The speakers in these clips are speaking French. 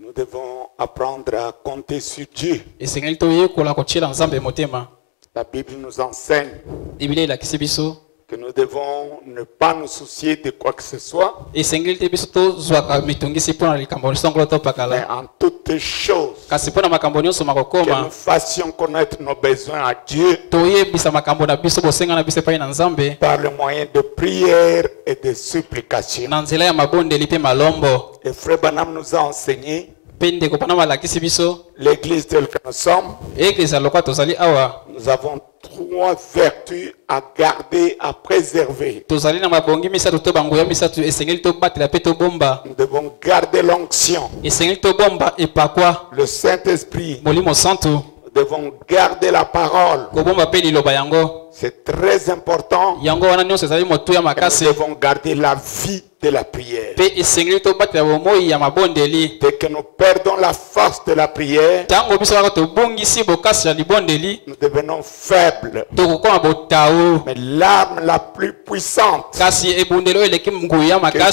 Nous devons apprendre à compter sur Dieu. La Bible nous enseigne que nous devons ne pas nous soucier de quoi que ce soit, mais en toutes choses, que nous fassions connaître nos besoins à Dieu par le moyen de prière et de supplication. Et Frère Branham nous a enseigné, l'église telle que nous sommes, nous avons trois vertus à garder, à préserver. Nous devons garder l'onction, le Saint-Esprit. Nous devons garder la parole. C'est très important. Nous devons garder la vie de la prière. Dès que nous perdons la force de la prière, nous devenons faibles. Mais l'arme la plus puissante que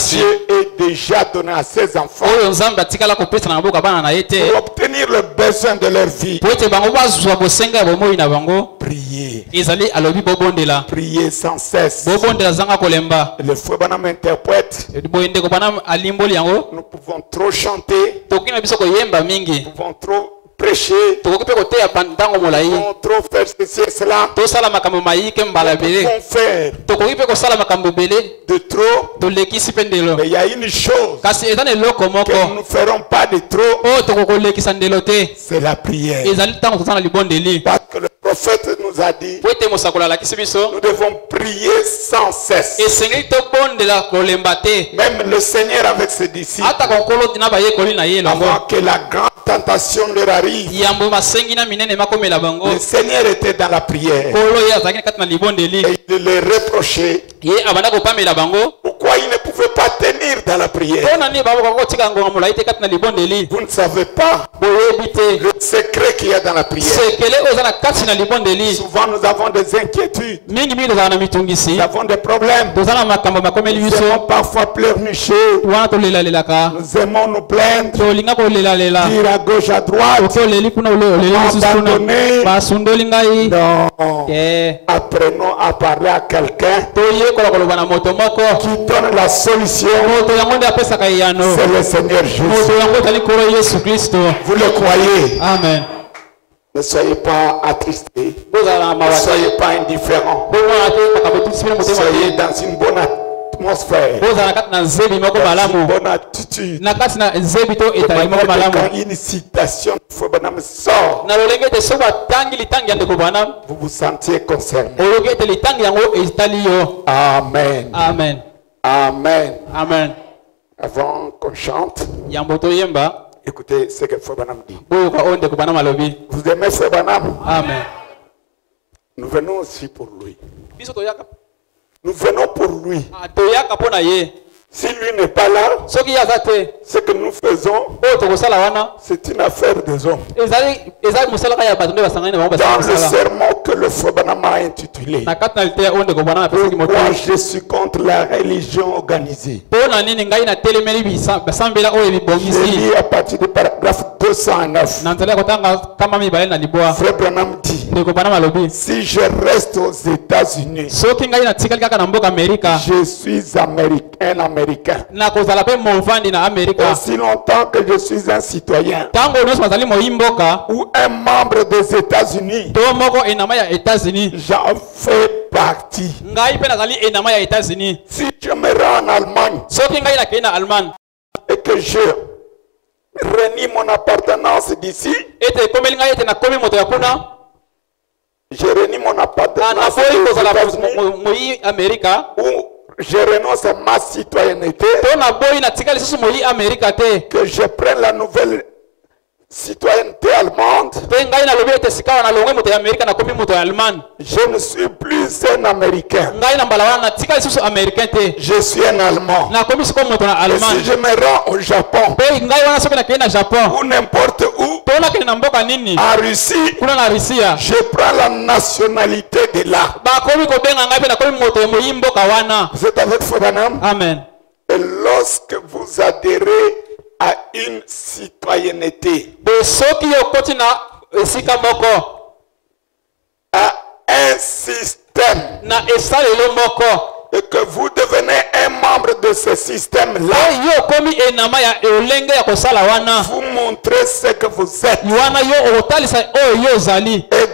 Dieu ait déjà donnée à ses enfants pour obtenir le besoin de leur vie, prier. Prier sans cesse. Le Frère Branham interprète. Nous pouvons trop chanter, nous pouvons trop prêcher, nous pouvons trop faire ceci et cela, nous pouvons faire de trop, mais il y a une chose que nous ne ferons pas de trop, c'est la prière. Parce que le prophète nous a dit, nous devons prier sans cesse. Même le Seigneur avec ses disciples, avant que la grande tentation leur arrive, le Seigneur était dans la prière. Et il les reprochait. Pourquoi il ne pouvait pas tenir dans la prière? Vous ne savez pas le secret qu'il y a dans la prière. Souvent nous avons des inquiétudes, nous avons des problèmes, nous aimons parfois pleurnicher, nous aimons nous plaindre, dire à gauche à droite, abandonner. Non. Apprenons à parler à quelqu'un qui donne la solution. C'est le Seigneur Jésus. Vous le croyez? Amen. Ne soyez pas attristés, ne soyez pas indifférents, soyez dans une bonne atmosphère, dans une bonne attitude. Et quand une citation de Frère Branham sort, vous vous sentiez concerné. Amen. Amen. Amen. Amen. Avant qu'on chante, écoutez ce que Frère Branham dit. Vous aimez Frère Branham? Amen. Nous venons aussi pour lui. Nous venons pour lui. Si lui n'est pas là, ce que nous faisons, c'est une affaire des hommes. Dans le sermon que le Frère Branham a intitulé, pourquoi je suis contre la religion organisée, j'ai lu à partir du paragraphe 209. Frère Branham dit, si je reste aux États-Unis, je suis américain. Aussi longtemps que je suis un citoyen ou un membre des États-Unis, j'en fais partie. Si je me rends en Allemagne et que je renie mon appartenance d'ici, je renie mon appartenance aux États-Unis, je renonce à ma citoyenneté, que je prenne la nouvelle citoyenneté allemande, je ne suis plus un Américain, je suis un Allemand. Et si je me rends au Japon ou n'importe où, en Russie, je prends la nationalité de là. Vous êtes avec Frère Branham? Amen. Et lorsque vous adhérez à une citoyenneté, à un système, et que vous devenez un membre de ce système-là, vous montrez ce que vous êtes. Et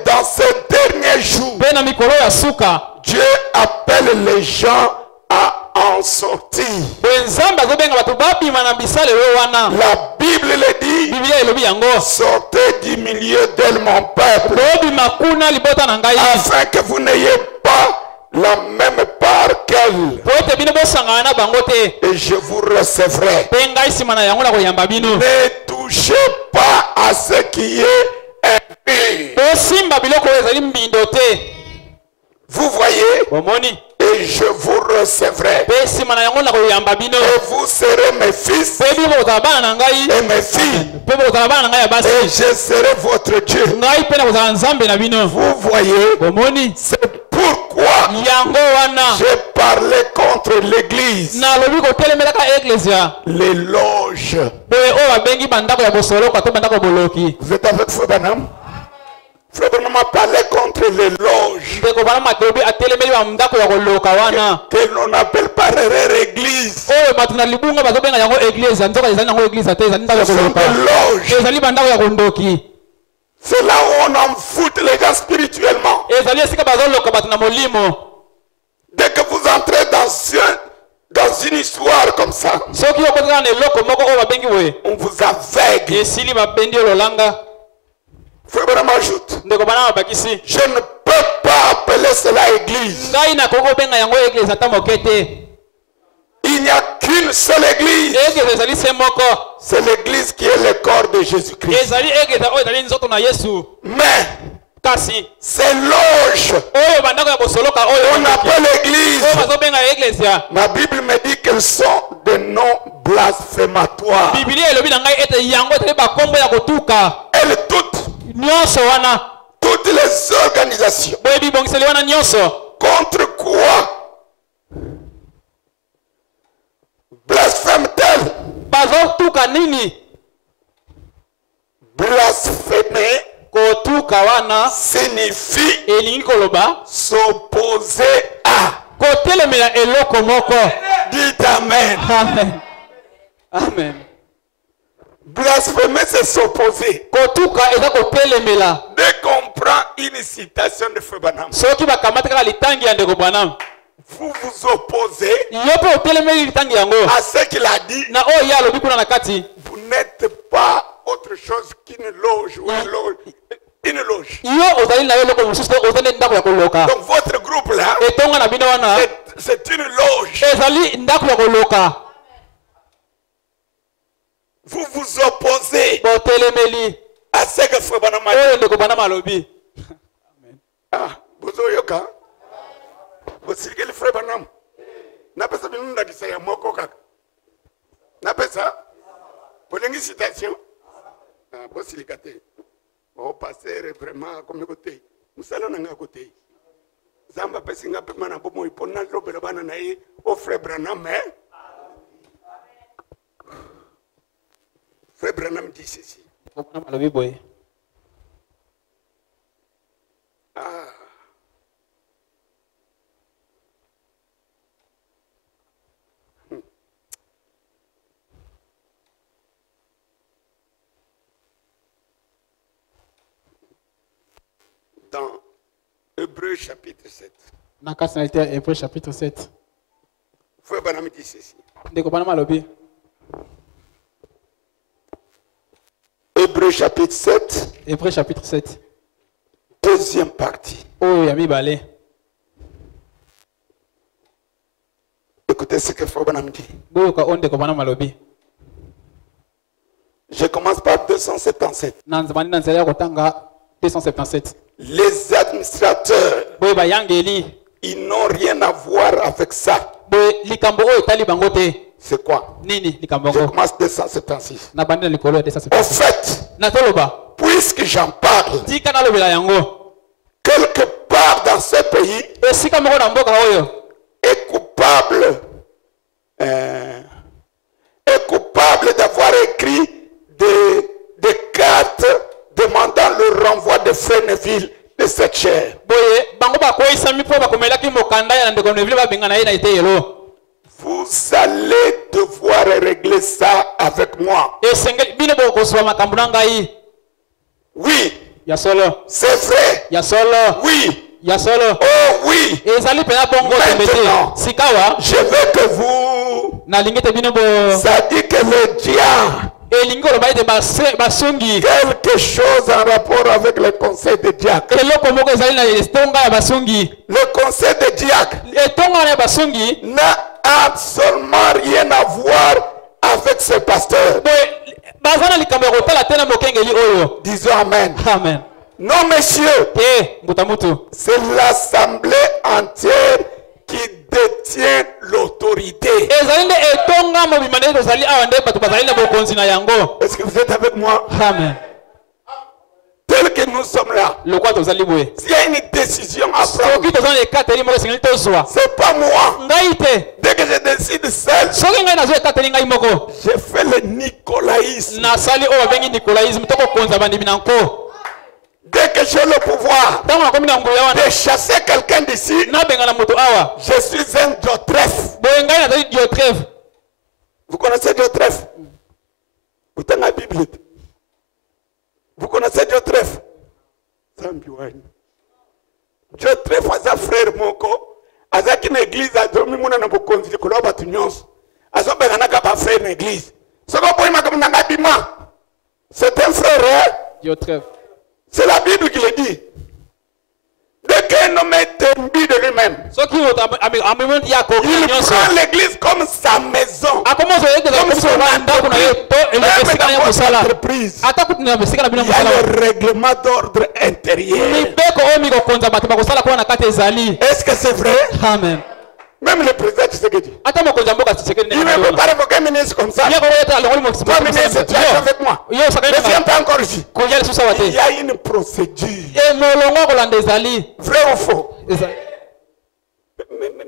dans ces derniers jours, Dieu appelle les gens à en sortir. La Bible le dit, sortez du milieu de mon peuple, afin que vous n'ayez pas la même part qu'elle, et je vous recevrai. Ne touchez pas à ce qui est impur. Vous voyez, et je vous recevrai. Et vous serez mes fils et mes filles. Et je serai votre Dieu. Vous voyez, c'est pourquoi j'ai parlé contre l'église. Les loges. Vous êtes avec Frère Branham? Frère Branham a parlé contre les loges. Que l'on n'appelle pas église. Ce sont des loges. C'est là où on en fout les gens spirituellement. Dès que vous entrez dans une histoire comme ça, on vous aveugle. Frère Branham ajoute, je ne peux pas appeler cela église. Il n'y a qu'une seule église. C'est l'église qui est le corps de Jésus-Christ. Mais ces loges, on appelle église. Ma Bible me dit qu'elles sont des noms blasphématoires. Elles toutes les organisations contre quoi blasphème-t-elle? Blasphémer signifie s'opposer à. Dites amen. Amen. Amen. Blasphémer, c'est s'opposer. Dès qu'on prend une citation de Frère Branham, vous vous opposez à ce qu'il a dit. Vous n'êtes pas autre chose qu'une loge ou une loge. Une loge. Donc votre groupe là, c'est une loge. Vous vous opposez à ce que Frère Branham a dit. Ah, vous avez vous savez le Frère Branham. N'a pas ça bien nous dit ça ya moko kaka. N'a pas ça. Pour une citation. Ah, vous silicate. Oh passer vraiment comme côté. Nous allons n'anga côté. Zamba pesinga pe mana bomo ipona lobela bana na ye au Frère Branham hein. Frère Branham dit ceci. Ah. Dans Hébreux chapitre 7. Hébreux chapitre 7. Frère Branham dit ceci. Hébreux chapitre 7. Hébreux chapitre 7. Deuxième partie. Oh, Yami Balé. Écoutez ce que Frère Branham dit. Je commence par 277. 277. Les administrateurs, ils n'ont rien à voir avec ça. C'est quoi? Je commence 276. Au fait, puisque j'en parle, quelque part dans ce pays est coupable d'avoir écrit le frère Neville de cette chair. Vous allez devoir régler ça avec moi. Oui. C'est vrai. Oui. Oh oui. Maintenant, je veux que vous... Ça dit que le diable... quelque chose en rapport avec le conseil des diacres. Le conseil des diacres n'a absolument rien à voir avec ce pasteur. Disons amen. Amen. Non, messieurs, c'est l'assemblée entière qui détient l'autorité. Est-ce que vous êtes avec moi? Amen. Tel que nous sommes là, s'il y a une décision à prendre, c'est pas moi. Dès que je décide seul, je fais le nicolaïsme. Dès que j'ai le pouvoir de chasser quelqu'un d'ici, je suis un Diotrephe. Vous connaissez Diotrephe? Vous tenez la Bible. Vous connaissez Diotrephe? Diotrephe a un frère moko, a une église, a dormi mon na bokonzi de koloba tunyos. A so bengana ka ba frère l'église. Ce qu'on peut imaginer c'est un frère. Diotrephe. C'est la Bible qui le dit. Dès qu'un homme est imbu de lui-même, il prend l'église comme sa maison, comme son entreprise. Il y a le règlement d'ordre intérieur. Est-ce que c'est vrai? Amen. Même le président Tshisekedi, il ne peut pas révoquer un ministre comme ça. Toi, ministre, tu es avec moi. Ne viens pas encore ici. Il y a une procédure. Vrai ou faux?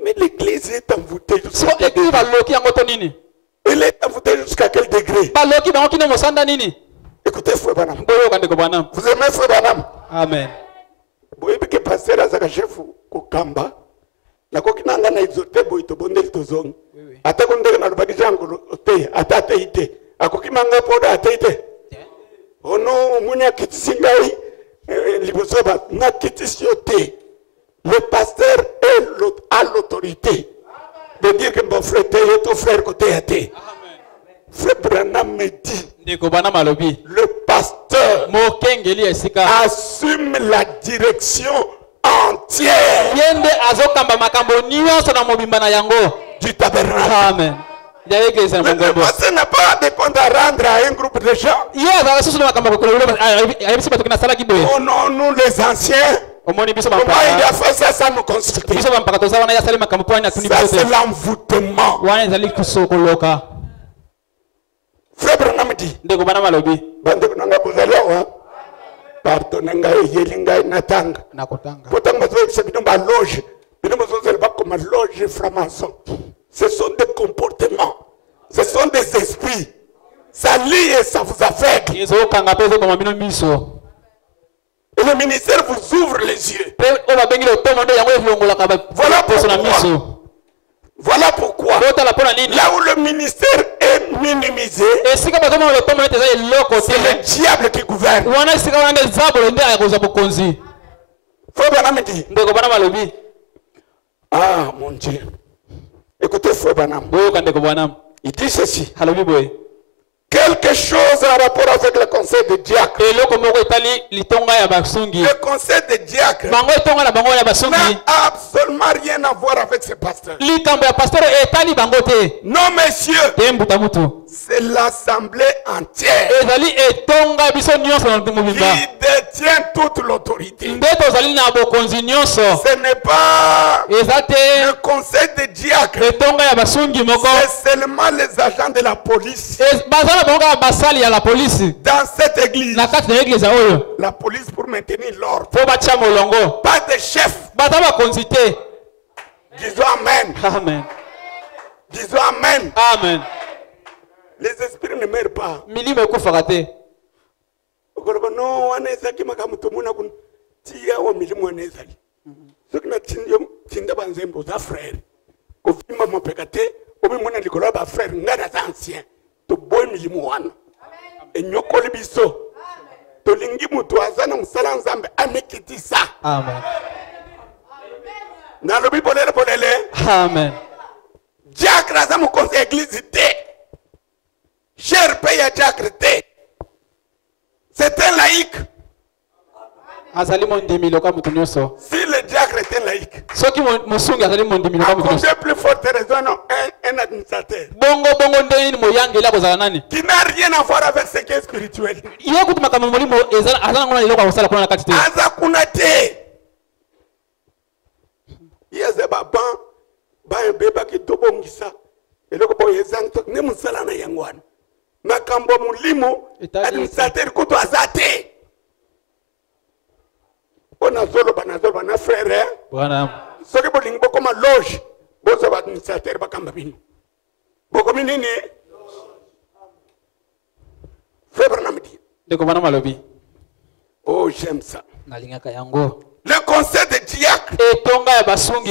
Mais l'église est envoûtée jusqu'à quel degré? Elle est envoûtée jusqu'à quel degré? Écoutez, Frère Branham. Vous aimez Frère Branham? Amen. Vous voyez que pasteur Azakachef au Kamba. Na kokinanga na izote boy to bondel to zone ata konde na rubadi jango te ata teite akokimanga poda ateite ono munya kitisingai libosoba na kitisiote. Le pasteur a l'autorité de dire que mon frère est ton frère côté à thé. Frère Branham me dit, le pasteur assume la direction entière du tabernacle. Amen. Le pasteur n'a pas à dépendre à rendre à un groupe de gens. Oh non, nous les anciens, comment il a fait ça sans nous consulter? Ça c'est l'envoûtement. Frère Branham dit, pardonnez-moi, yelinga natanga. Pourtant, loge franc-maçon. Ce sont des comportements, ce sont des esprits. Ça lie et ça vous affecte. Et le ministère vous ouvre les yeux. Voilà pourquoi. Là où le ministère est minimisé, c'est le diable qui gouverne. Frère Branham dit, ah mon Dieu. Écoutez Frère Branham. Il dit ceci. Quelque chose en rapport avec le conseil des diacres. Le conseil des diacres n'a absolument rien à voir avec ce pasteur. Non, messieurs, c'est l'assemblée entière qui détient toute l'autorité. Ce n'est pas le conseil des diacres, c'est seulement les agents de la police. Dans cette église, la police pour maintenir l'ordre, pas de chef. Disons amen. Amen. Disons amen. Amen. Les esprits ne meurent pas. bakoloba no wanezaki makamutumuna kun tia wa milimu wanezaki sokina tinda banzembo za frère ko fimba mopekate obi mona likolo ba frère ngana za ancien to boy milimu wana enyokoli biso to lingi mutu azana musala nzambe amekitisa amen na lobi polele amen diacre za mu conseil église te cher paye diacre te c'est un laïc. Si le diacre est un laïc, c'est plus forte raison, non, un administrateur qui n'a rien à voir avec ce qui est spirituel. Azakunate. Yazababa, Baba qui tobongisa, et le boy est ne musalana yangwan. Makambo mulimo, administrateur kuto azate. On a zolo bana frère. Voilà. Ce que boling boko ma loge, bozo administrateur bakamba bino. Boko minini. Frère namdi. De comment malobi. Oh j'aime ça. Nalingaka yango. Le conseil des diacres,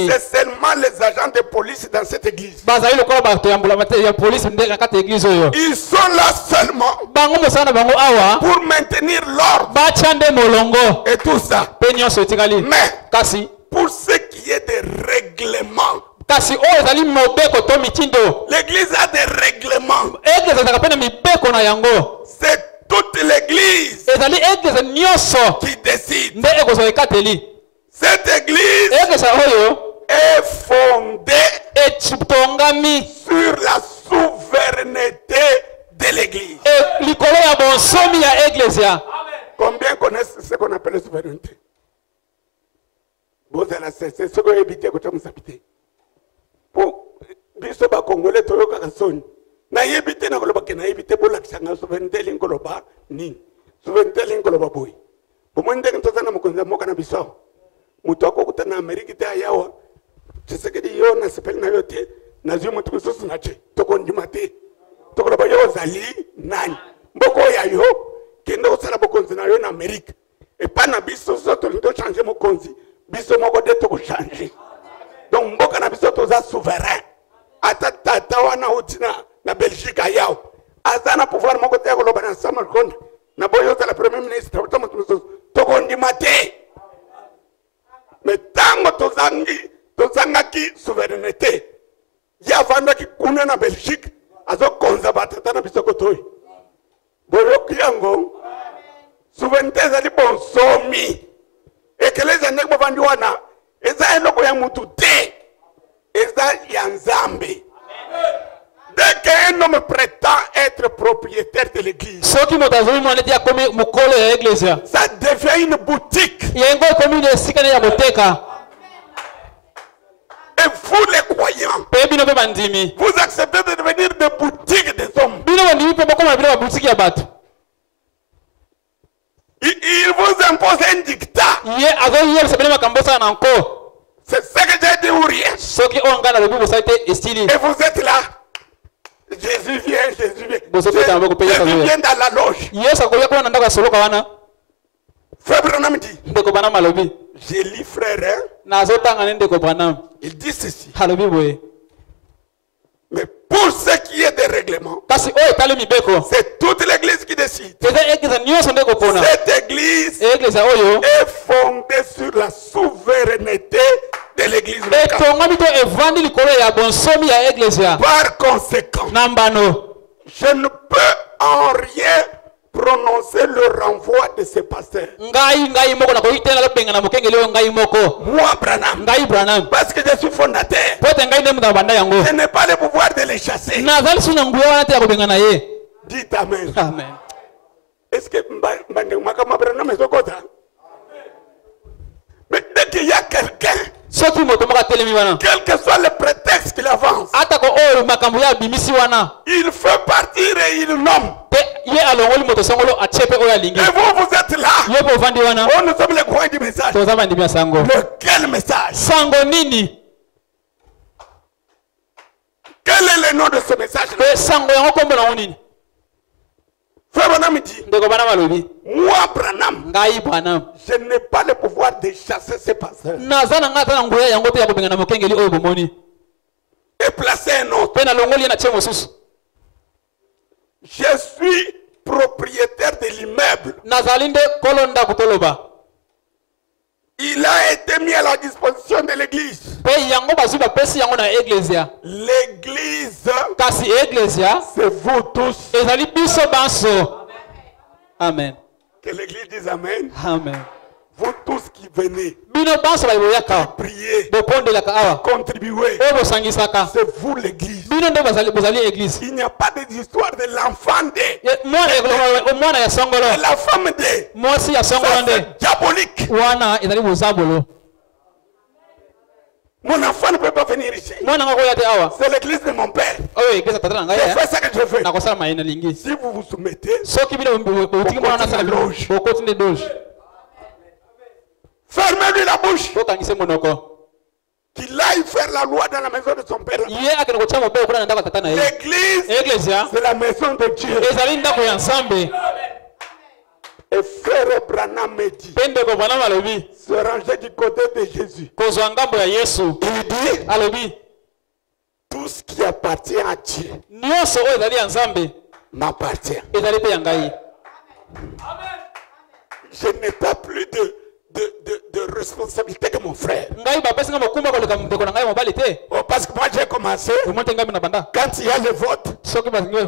c'est seulement les agents de police dans cette église. Ils sont là seulement pour maintenir l'ordre et tout ça. Mais pour ce qui est des règlements, l'église a des règlements. C'est toute l'église qui décide. Cette église est fondée sur la souveraineté de l'église. Combien connaissent ce qu'on appelle la souveraineté? C'est ce qu'on a évité quand on s'habite. Pour les Congolais, na yebite na koloba ke na yebite bola kisanga souveraineté lingoloba ni souveraineté lingoloba boy bomwende ntozana mukonza moka na biso mutu akokuta na Amerika ta yawa tsekedi yo na sepel na yote na zyo mutu kususu na che tokondima te tokoloba yo zali nani mboko ya yo kendo osala bokonzi na yo na Amerika et pas na biso soto ndo changer mokonzi biso moko de to changer donc mboka na biso toza souverain atata wana utina na Belgique ayao azana pouvoir moko te ko lobana Samuel Konde na boyo la premier ministre to kondima te mais tango tozanga ki souveraineté ya vanda ki kuna na Belgique azo konza batata na biso kotoy boyo kiango souveraineté za li bonsomi ekeleza ndeko bandi wana eza eloko ya mutu te eza ya Nzambe. Dès qu'un homme prétend être propriétaire de l'église, ça devient une boutique. Et vous les croyants, vous acceptez de devenir des boutiques des hommes. Il vous impose un dictat. C'est ce que j'ai dit ou rien. Et vous êtes là. Jésus vient dans la loge. Frère Branham dit, j'ai lu frère, il dit ceci. Mais pour ce qui est des règlements, c'est toute l'église qui décide. Cette église est fondée sur la souveraineté de l'église locale. Par conséquent, je ne peux en rien prononcer le renvoi de ces pasteurs. Moi, Branham, parce que je suis fondateur, je n'ai pas le pouvoir de les chasser. Dites Amen. Amen. Est-ce que Branham est au côté? Mais dès qu'il y a quelqu'un, quel que soit le prétexte qu'il avance, il fait partir et il nomme. Et vous, vous êtes là. Oh, nous sommes les croyants du message. Lequel message? Quel est le nom de ce message? Frère Branham dit, moi Branham, je n'ai pas le pouvoir de chasser ces pasteurs et placer un autre. Je suis propriétaire de l'immeuble. Il a été mis à la disposition de l'église. L'église, c'est vous tous. Amen. Que l'église dise Amen. Amen. Vous tous qui venez, prier, contribuer, c'est vous l'église. Il n'y a pas d'histoire de l'enfant de la femme de. Ça, c'est diabolique. Mon enfant ne peut pas venir ici. C'est l'église de mon père. Je fais ça que je fais. Si vous vous soumettez, fermez-lui la bouche. Qu'il aille faire la loi dans la maison de son père. L'église, c'est la maison de Dieu. Et frère Branham me dit, se ranger du côté de Jésus. Il dit, tout ce qui appartient à Dieu m'appartient. Je n'ai pas plus de responsabilité que mon frère. Oh, parce que moi j'ai commencé. Quand il y a le vote,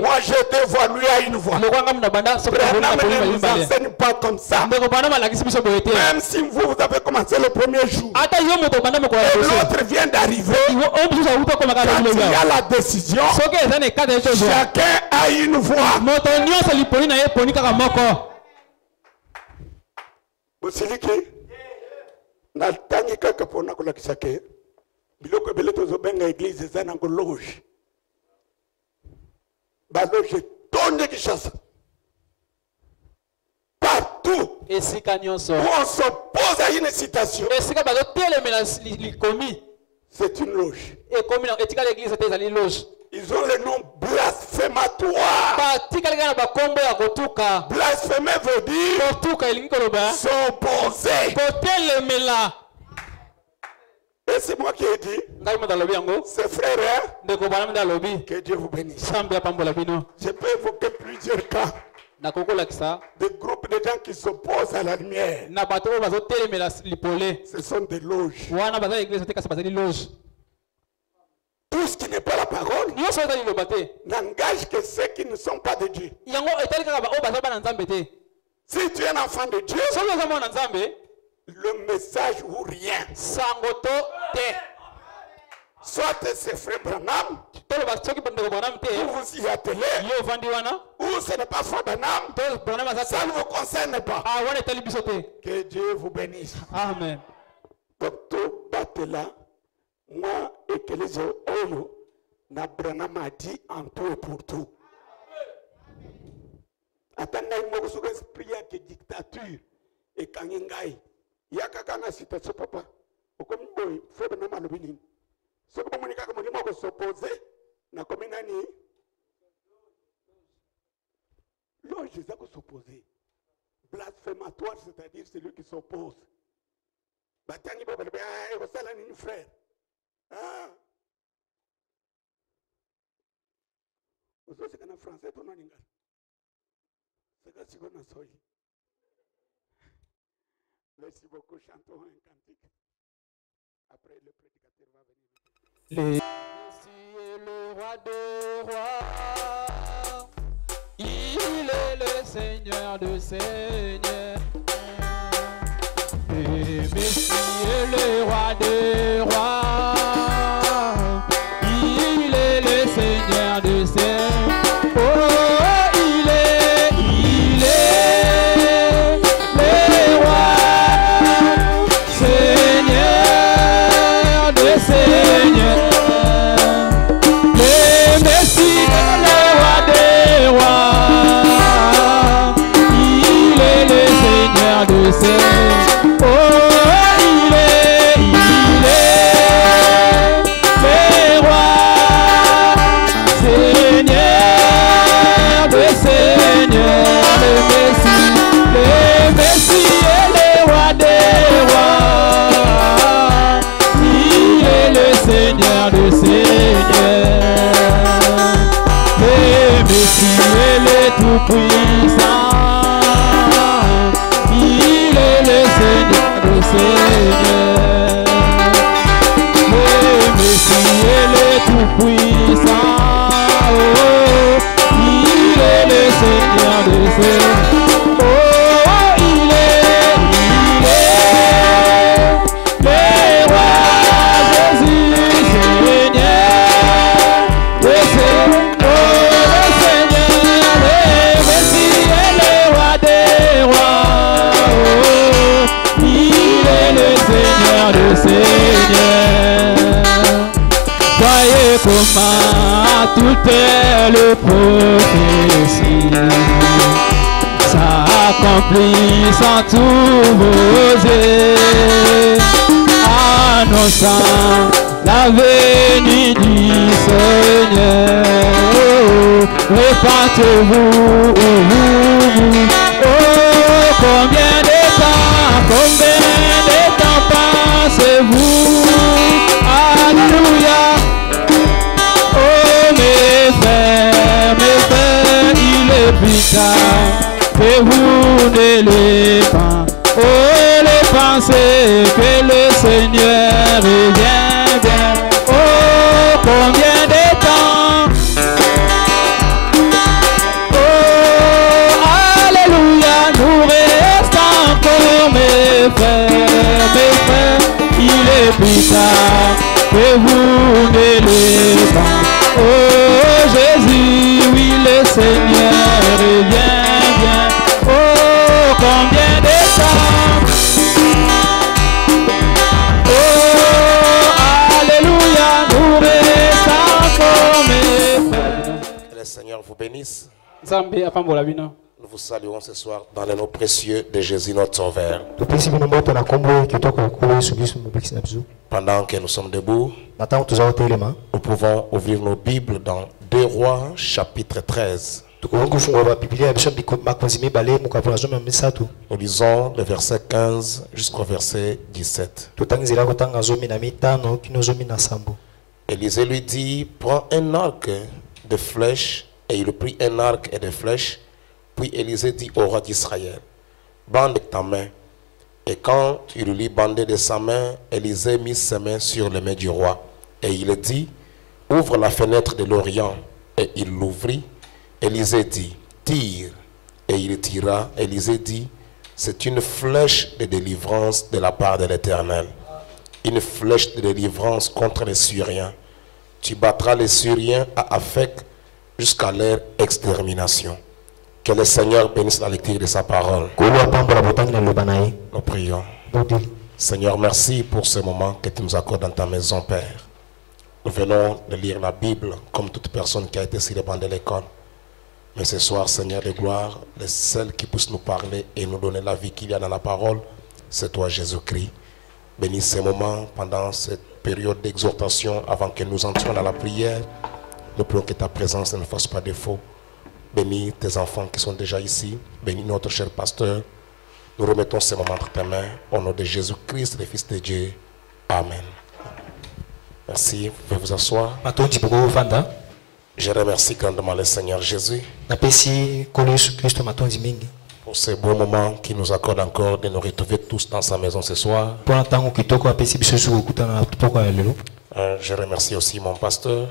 moi j'ai deux voix, lui a une voix. Branham ne nous enseigne pas comme ça. Même si vous avez commencé le premier jour et l'autre vient d'arriver, quand il y a la décision, chacun a une voix. Natangi kaka pona kolakisa ke biloko ebele tozobenga église eza na loge baloge tonde Kinshasa partout où on s'oppose à une citation, c'est une loge. Ils ont le nom blasphématoire. Blasphémer veut dire s'opposer. Et c'est moi qui ai dit, c'est frère, que Dieu vous bénisse. Je peux évoquer plusieurs cas. Des groupes de gens qui s'opposent à la lumière. Ce sont des loges. Tout ce qui n'est pas la parole n'engage que ceux qui ne sont pas de Dieu. Si tu es un enfant de Dieu, le message ou rien. Soit c'est frère Branham, ou vous y attelez, ou ce n'est pas frère Branham, ça ne vous concerne pas. Que Dieu vous bénisse. Amen. Docteur Batela, moi et que les autres, Branham a dit en tout et pour tout. Attendez, moi, je suis esprit que dictature et kanyengai. Il y a quelqu'un qui a papa. Comme il faut que nous nous ce que nous avons s'opposer, nous avons loge, ils ont s'opposer. Blasphématoire, c'est-à-dire celui qui s'oppose. Batani Baba, il frère. Ah. Vous savez que en français, tout le monde c'est que si vous n'en soyez. Merci beaucoup, chantons un cantique. Après, le prédicateur va venir. Jésus est le roi des rois, il est le Seigneur de seigneurs. Et Messie est le roi des rois, il est le Seigneur de seigneurs. Oh, il est tout-puissant. Il est le Seigneur des seigneurs. Le Messie est le tout-puissant. Il est le Seigneur des seigneurs. Comment toutes les prophéties s'accomplissent tous vos yeux, annonçant la venue du Seigneur. Répandez-vous, combien de temps pensez-vous? Alléluia. Que vous ne les pas, oh les pensez que le Seigneur revient bien. Oh combien de temps, oh alléluia, nous restons encore mes frères, il est plus tard que vous ne les pas. Oh Jésus, oui le Seigneur revient bien. Oh combien de temps. Oh alléluia, nous restons comme frères. Que le Seigneur vous bénisse. Nous vous saluons ce soir dans le nom précieux de Jésus notre Sauveur. Pendant que nous sommes debout, nous pouvons ouvrir nos Bibles dans 2 Rois chapitre 13. Nous lisons le verset 15 jusqu'au verset 17. Élisée lui dit, prends un arc de flèches. Et il prit un arc et des flèches. Puis Élisée dit au roi d'Israël, bande ta main. Et quand il lui bandait de sa main, Élisée mit ses mains sur les mains du roi. Et il dit, ouvre la fenêtre de l'Orient. Et il l'ouvrit. Élisée dit, tire. Et il tira. Élisée dit, c'est une flèche de délivrance de la part de l'Éternel. Une flèche de délivrance contre les Syriens. Tu battras les Syriens à Aphek jusqu'à leur extermination. Que le Seigneur bénisse la lecture de sa parole. Nous prions. Seigneur, merci pour ce moment que tu nous accordes dans ta maison, Père. Nous venons de lire la Bible comme toute personne qui a été sur les bancs de l'école. Mais ce soir, Seigneur de gloire, le seul qui puisse nous parler et nous donner la vie qu'il y a dans la parole, c'est toi, Jésus-Christ. Bénis ces moments pendant cette période d'exhortation avant que nous entrions dans la prière. Nous prions que ta présence ne nous fasse pas défaut. Bénis tes enfants qui sont déjà ici. Bénis notre cher pasteur. Nous remettons ces moments entre tes mains. Au nom de Jésus-Christ, le Fils de Dieu. Amen. Merci. Vous pouvez vous asseoir. Je remercie grandement le Seigneur Jésus pour ce beau moment qui nous accorde encore de nous retrouver tous dans sa maison ce soir. Je remercie aussi mon pasteur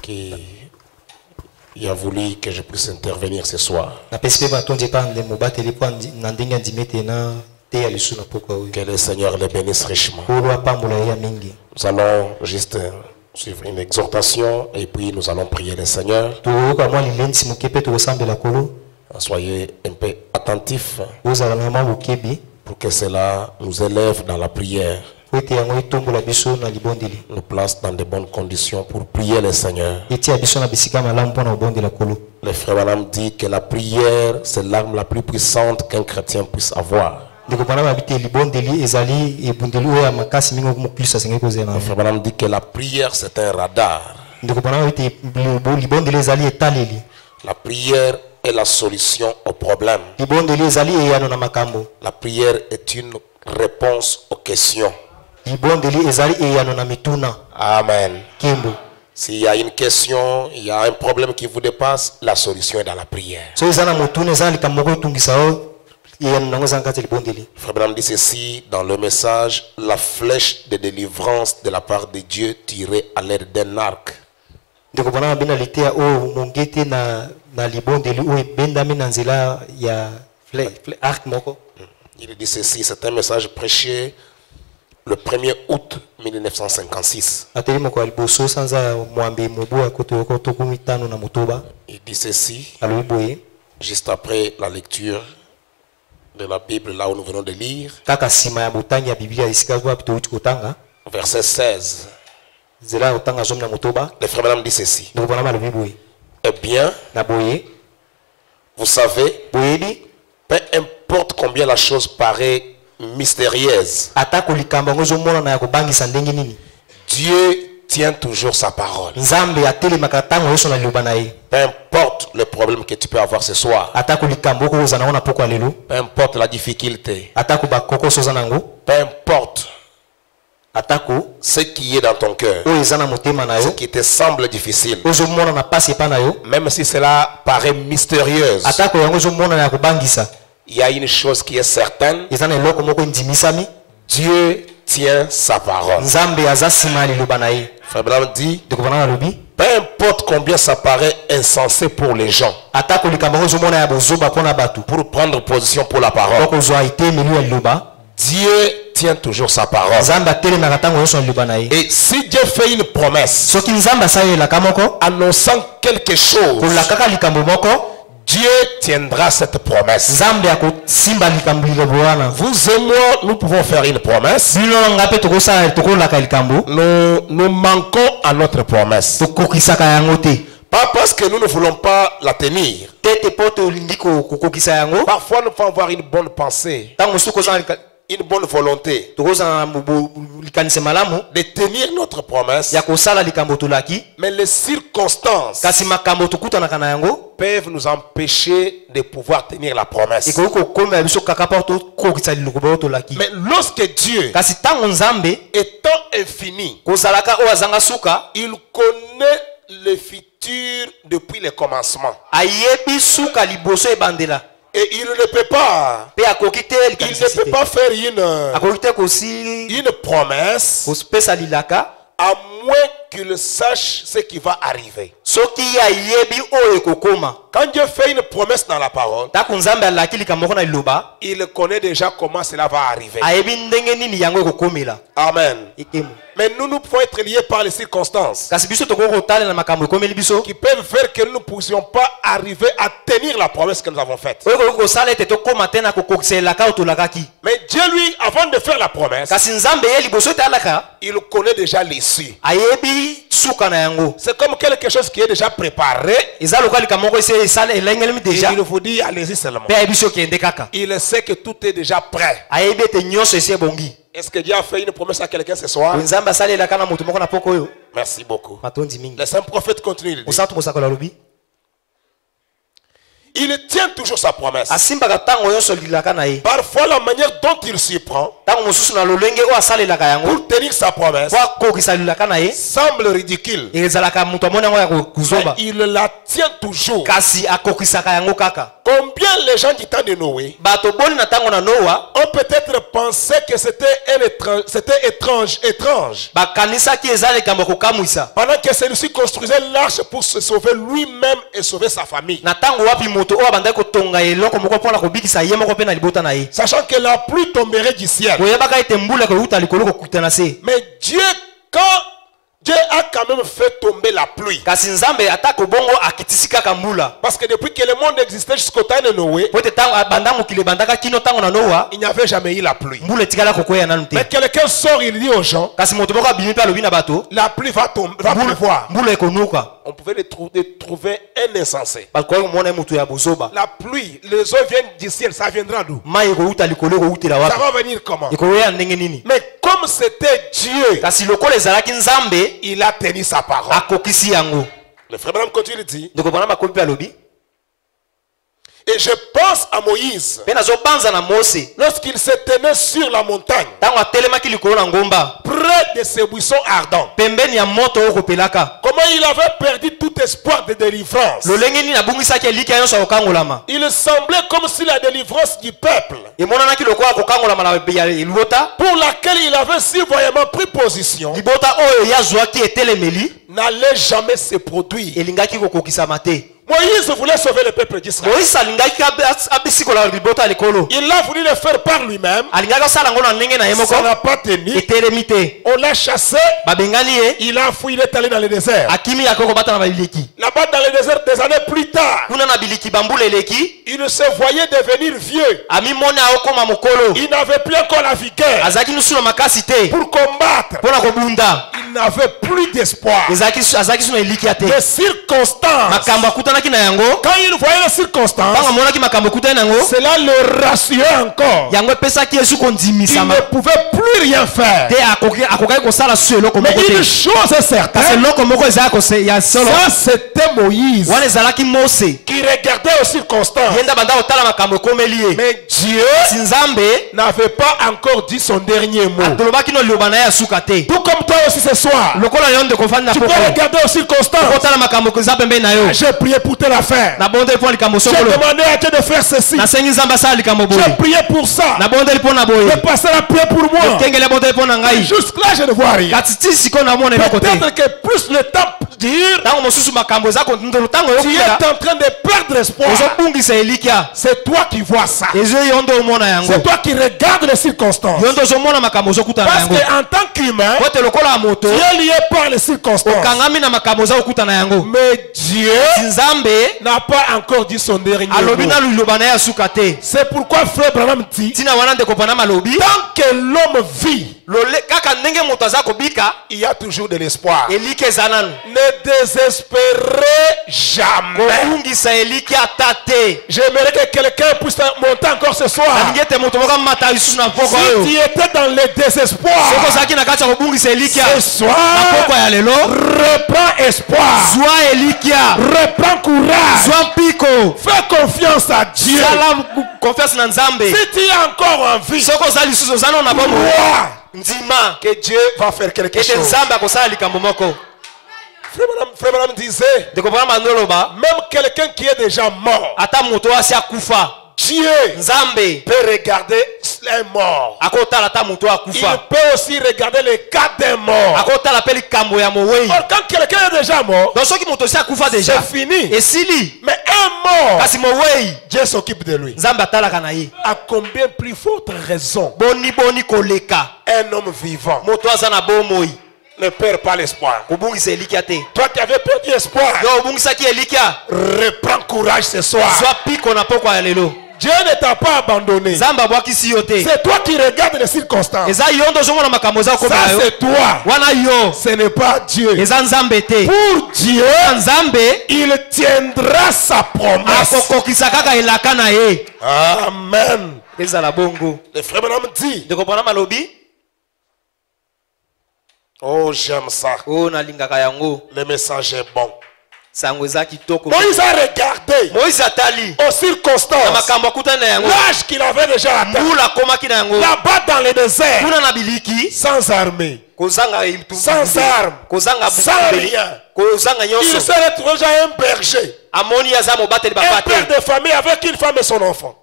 qui a voulu que je puisse intervenir ce soir. Que le Seigneur le bénisse richement. Nous allons juste suivre une exhortation et puis nous allons prier le Seigneur. Soyez un peu attentifs pour que cela nous élève dans la prière, nous place dans de bonnes conditions pour prier le Seigneur. Le frère Madame dit que la prière, c'est l'arme la plus puissante qu'un chrétien puisse avoir. Le frère Madame dit que la prière, c'est un radar. La prière est la solution au problème. La prière est une réponse aux questions. Amen. S'il y a une question, il y a un problème qui vous dépasse, la solution est dans la prière. Frère Branham dit ceci dans le message: la flèche de délivrance de la part de Dieu tirée à l'aide d'un arc. Il dit ceci, c'est un message prêché le 1er août 1956. Il dit ceci, juste après la lecture de la Bible, là où nous venons de lire, verset 16. Le frère Branham dit ceci: eh bien, vous savez, peu importe combien la chose paraît mystérieuse, Dieu tient toujours sa parole. Peu importe le problème que tu peux avoir ce soir, peu importe la difficulté, peu importe ce qui est dans ton cœur, ce qui te semble difficile, même si cela paraît mystérieuse, il y a une chose qui est certaine: Dieu tient sa parole. Frère Branham dit, peu importe combien ça paraît insensé pour les gens, pour prendre position pour la parole, Dieu tient toujours sa parole. Et si Dieu fait une promesse annonçant quelque chose, Dieu tiendra cette promesse. Vous et moi, nous pouvons faire une promesse. Nous manquons à notre promesse. Pas parce que nous ne voulons pas la tenir. Parfois, nous pouvons avoir une bonne pensée, une bonne volonté de tenir notre promesse, mais les circonstances peuvent nous empêcher de pouvoir tenir la promesse. Mais lorsque Dieu, étant infini, il connaît le futur depuis le commencement. Et il ne peut pas faire une promesse à moins qu'il sache ce qui va arriver. Quand Dieu fait une promesse dans la parole, il connaît déjà comment cela va arriver. Amen. Mais nous pouvons être liés par les circonstances qui peuvent faire que nous ne puissions pas arriver à tenir la promesse que nous avons faite. Mais Dieu, lui, avant de faire la promesse, il connaît déjà l'issue. C'est comme quelque chose qui est déjà préparé. Il vous dit, allez-y seulement. Il sait que tout est déjà prêt. Est-ce que Dieu a fait une promesse à quelqu'un ce soir? Merci beaucoup. Le saint prophète continue de dire, il tient toujours sa promesse. Parfois, la manière dont il s'y prend pour tenir sa promesse semble ridicule. Mais il la tient toujours. Combien les gens du temps de Noé ont peut-être pensé que c'était étrange. Pendant que celui-ci construisait l'arche pour se sauver lui-même et sauver sa famille. Sachant que la pluie tomberait du ciel. Mais Dieu, quand Dieu a quand même fait tomber la pluie. Parce que depuis que le monde existait jusqu'au temps de Noé, il n'y avait jamais eu la pluie. Mais quelqu'un sort, il dit aux gens, la pluie va tomber, va pleuvoir. On pouvait trouver un insensé. La pluie, les eaux viennent du ciel, ça viendra d'où? Ça va venir comment? Mais comme c'était Dieu, il a tenu sa parole. Le frère Branham continue de dire, Et je pense à Moïse. Lorsqu'il se tenait sur la montagne, près de ces buissons ardents, comment il avait perdu tout espoir de délivrance. Il semblait comme si la délivrance du peuple, pour laquelle il avait si voyamment pris position, n'allait jamais se produire. Moïse voulait sauver le peuple d'Israël. Il a voulu le faire par lui-même. Ça n'a pas tenu. On l'a chassé. Il a fui, il est allé dans le désert. Là-bas dans le désert des années plus tard, il se voyait devenir vieux. Il n'avait plus encore la vigueur pour combattre. Il n'avait plus d'espoir. Les circonstances, quand il voyait les circonstances, cela le rassurait encore. Il ne pouvait plus rien faire. Mais une chose est certaine, ça c'était Moïse qui regardait aux circonstances. Mais Dieu n'avait pas encore dit son dernier mot. Tout comme toi aussi ce soir, tu peux regarder aux circonstances. J'ai prié pour te la faire. J'ai demandé à Dieu de faire ceci. J'ai prié pour ça. De passer la prière pour moi. Jusque-là, je ne vois rien. Peut-être que plus le temps dure, tu es en train de perdre espoir. C'est toi qui vois ça. C'est toi qui regardes les circonstances. Parce qu'en tant qu'humain, tu es lié par les circonstances. Mais Dieu n'a pas encore dit son dernier mot. C'est pourquoi frère Branham dit, tant que l'homme vit, il y a toujours de l'espoir. Ne désespérez jamais. J'aimerais que quelqu'un puisse monter encore ce soir. Si tu étais dans le désespoir, ce soir, reprends espoir. Reprends courage. Fais confiance à Dieu. Si tu es encore en vie, que Dieu va faire quelque chose. Frère Branham disait, même quelqu'un qui est déjà mort, Dieu peut regarder un mort. Il peut aussi regarder le cas d'un mort. Or, quand quelqu'un est déjà mort, c'est fini. Mais un mort, Dieu s'occupe de lui. À combien plus forte raison un homme vivant ne perd pas l'espoir. Toi qui avais perdu espoir, reprends courage ce soir. Dieu ne t'a pas abandonné. C'est toi qui regardes les circonstances. Ça c'est toi. Ce n'est pas Dieu. Pour Dieu, il tiendra sa promesse. Amen. Le frère Branham dit, oh, j'aime ça. Le message est bon. Moïse a regardé aux circonstances l'âge qu'il avait déjà atteint. Là-bas dans le désert, sans armée, sans armes, sans rien. Il s'est retrouvé déjà un berger, un père de famille avec une femme et son enfant.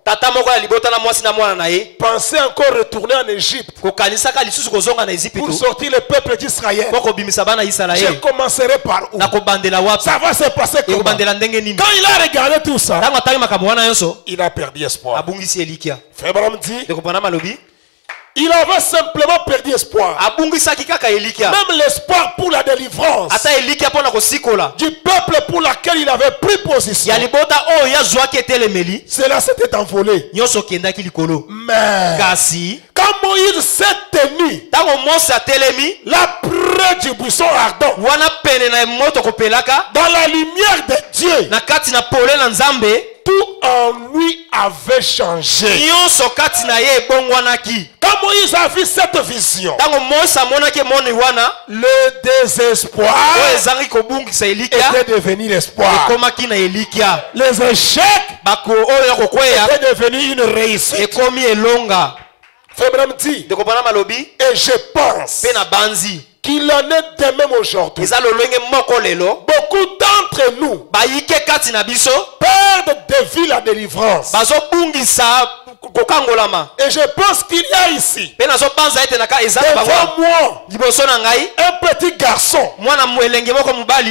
Pensez encore retourner en Égypte pour sortir le peuple d'Israël. Je commencerai par où? Ça va se passer comment? Quand il a regardé tout ça, il a perdu espoir. Frère Branham dit, il avait simplement perdu espoir. Même l'espoir pour la délivrance du peuple pour laquelle il avait pris position, cela s'était envolé. Mais quand Moïse s'est tenu là près du buisson ardent, dans la lumière de Dieu, tout en lui avait changé. Quand Moïse a vu cette vision, le désespoir était devenu l'espoir. Les échecs étaient devenus une réussite. Et je pense qu'il en est de même aujourd'hui. Beaucoup d'entre nous perdent de vue la délivrance. Et je pense qu'il y a ici devant moi un petit garçon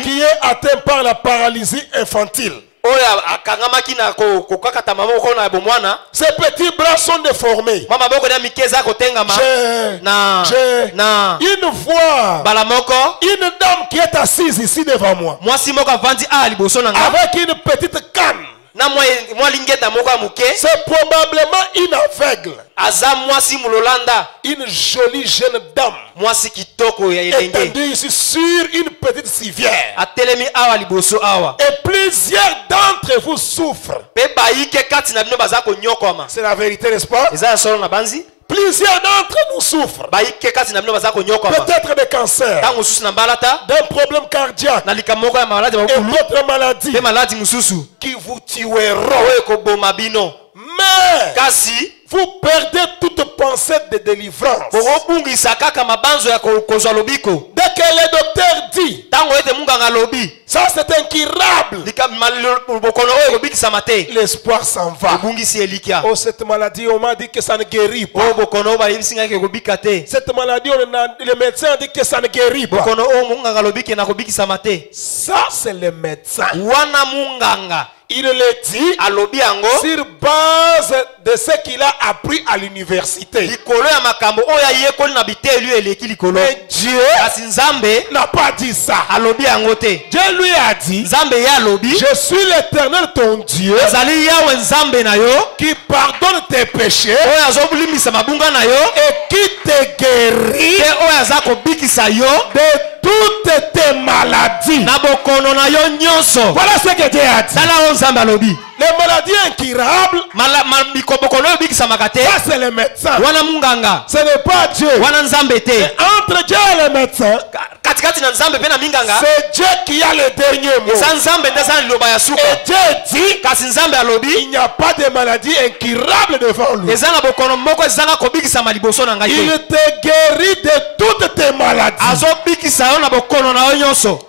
qui est atteint par la paralysie infantile. Ces petits bras sont déformés. Une fois, une dame qui est assise ici devant moi, avec une petite canne. C'est probablement une aveugle. Une jolie jeune dame étendue ici sur une petite civière. Et plusieurs d'entre vous souffrent. C'est la vérité, n'est-ce pas? Plusieurs d'entre nous souffrent. Peut-être de cancer, d'un problème cardiaque et d'autres maladies qui vous tueront. Mais vous perdez toute pensée de délivrance. Dès que le docteur dit ça c'est incurable, l'espoir s'en va. Oh, cette maladie, on m'a dit que ça ne guérit pas. Cette maladie, le médecin a dit que ça ne guérit pas. Ça c'est le médecin. Il le dit sur base de ce qu'il a appris à l'université. Mais Dieu n'a pas dit ça. Dieu lui a dit, je suis l'Éternel ton Dieu qui pardonne tes péchés et qui te guérit de toutes tes maladies. Voilà ce que Dieu a dit. Les maladies incurables, ça c'est le médecin. Ce n'est pas Dieu. Et entre Dieu et le médecin, c'est Dieu qui a le dernier mot. Et Dieu dit, il n'y a pas de maladie incurable devant lui. Il te guérit de toutes tes maladies.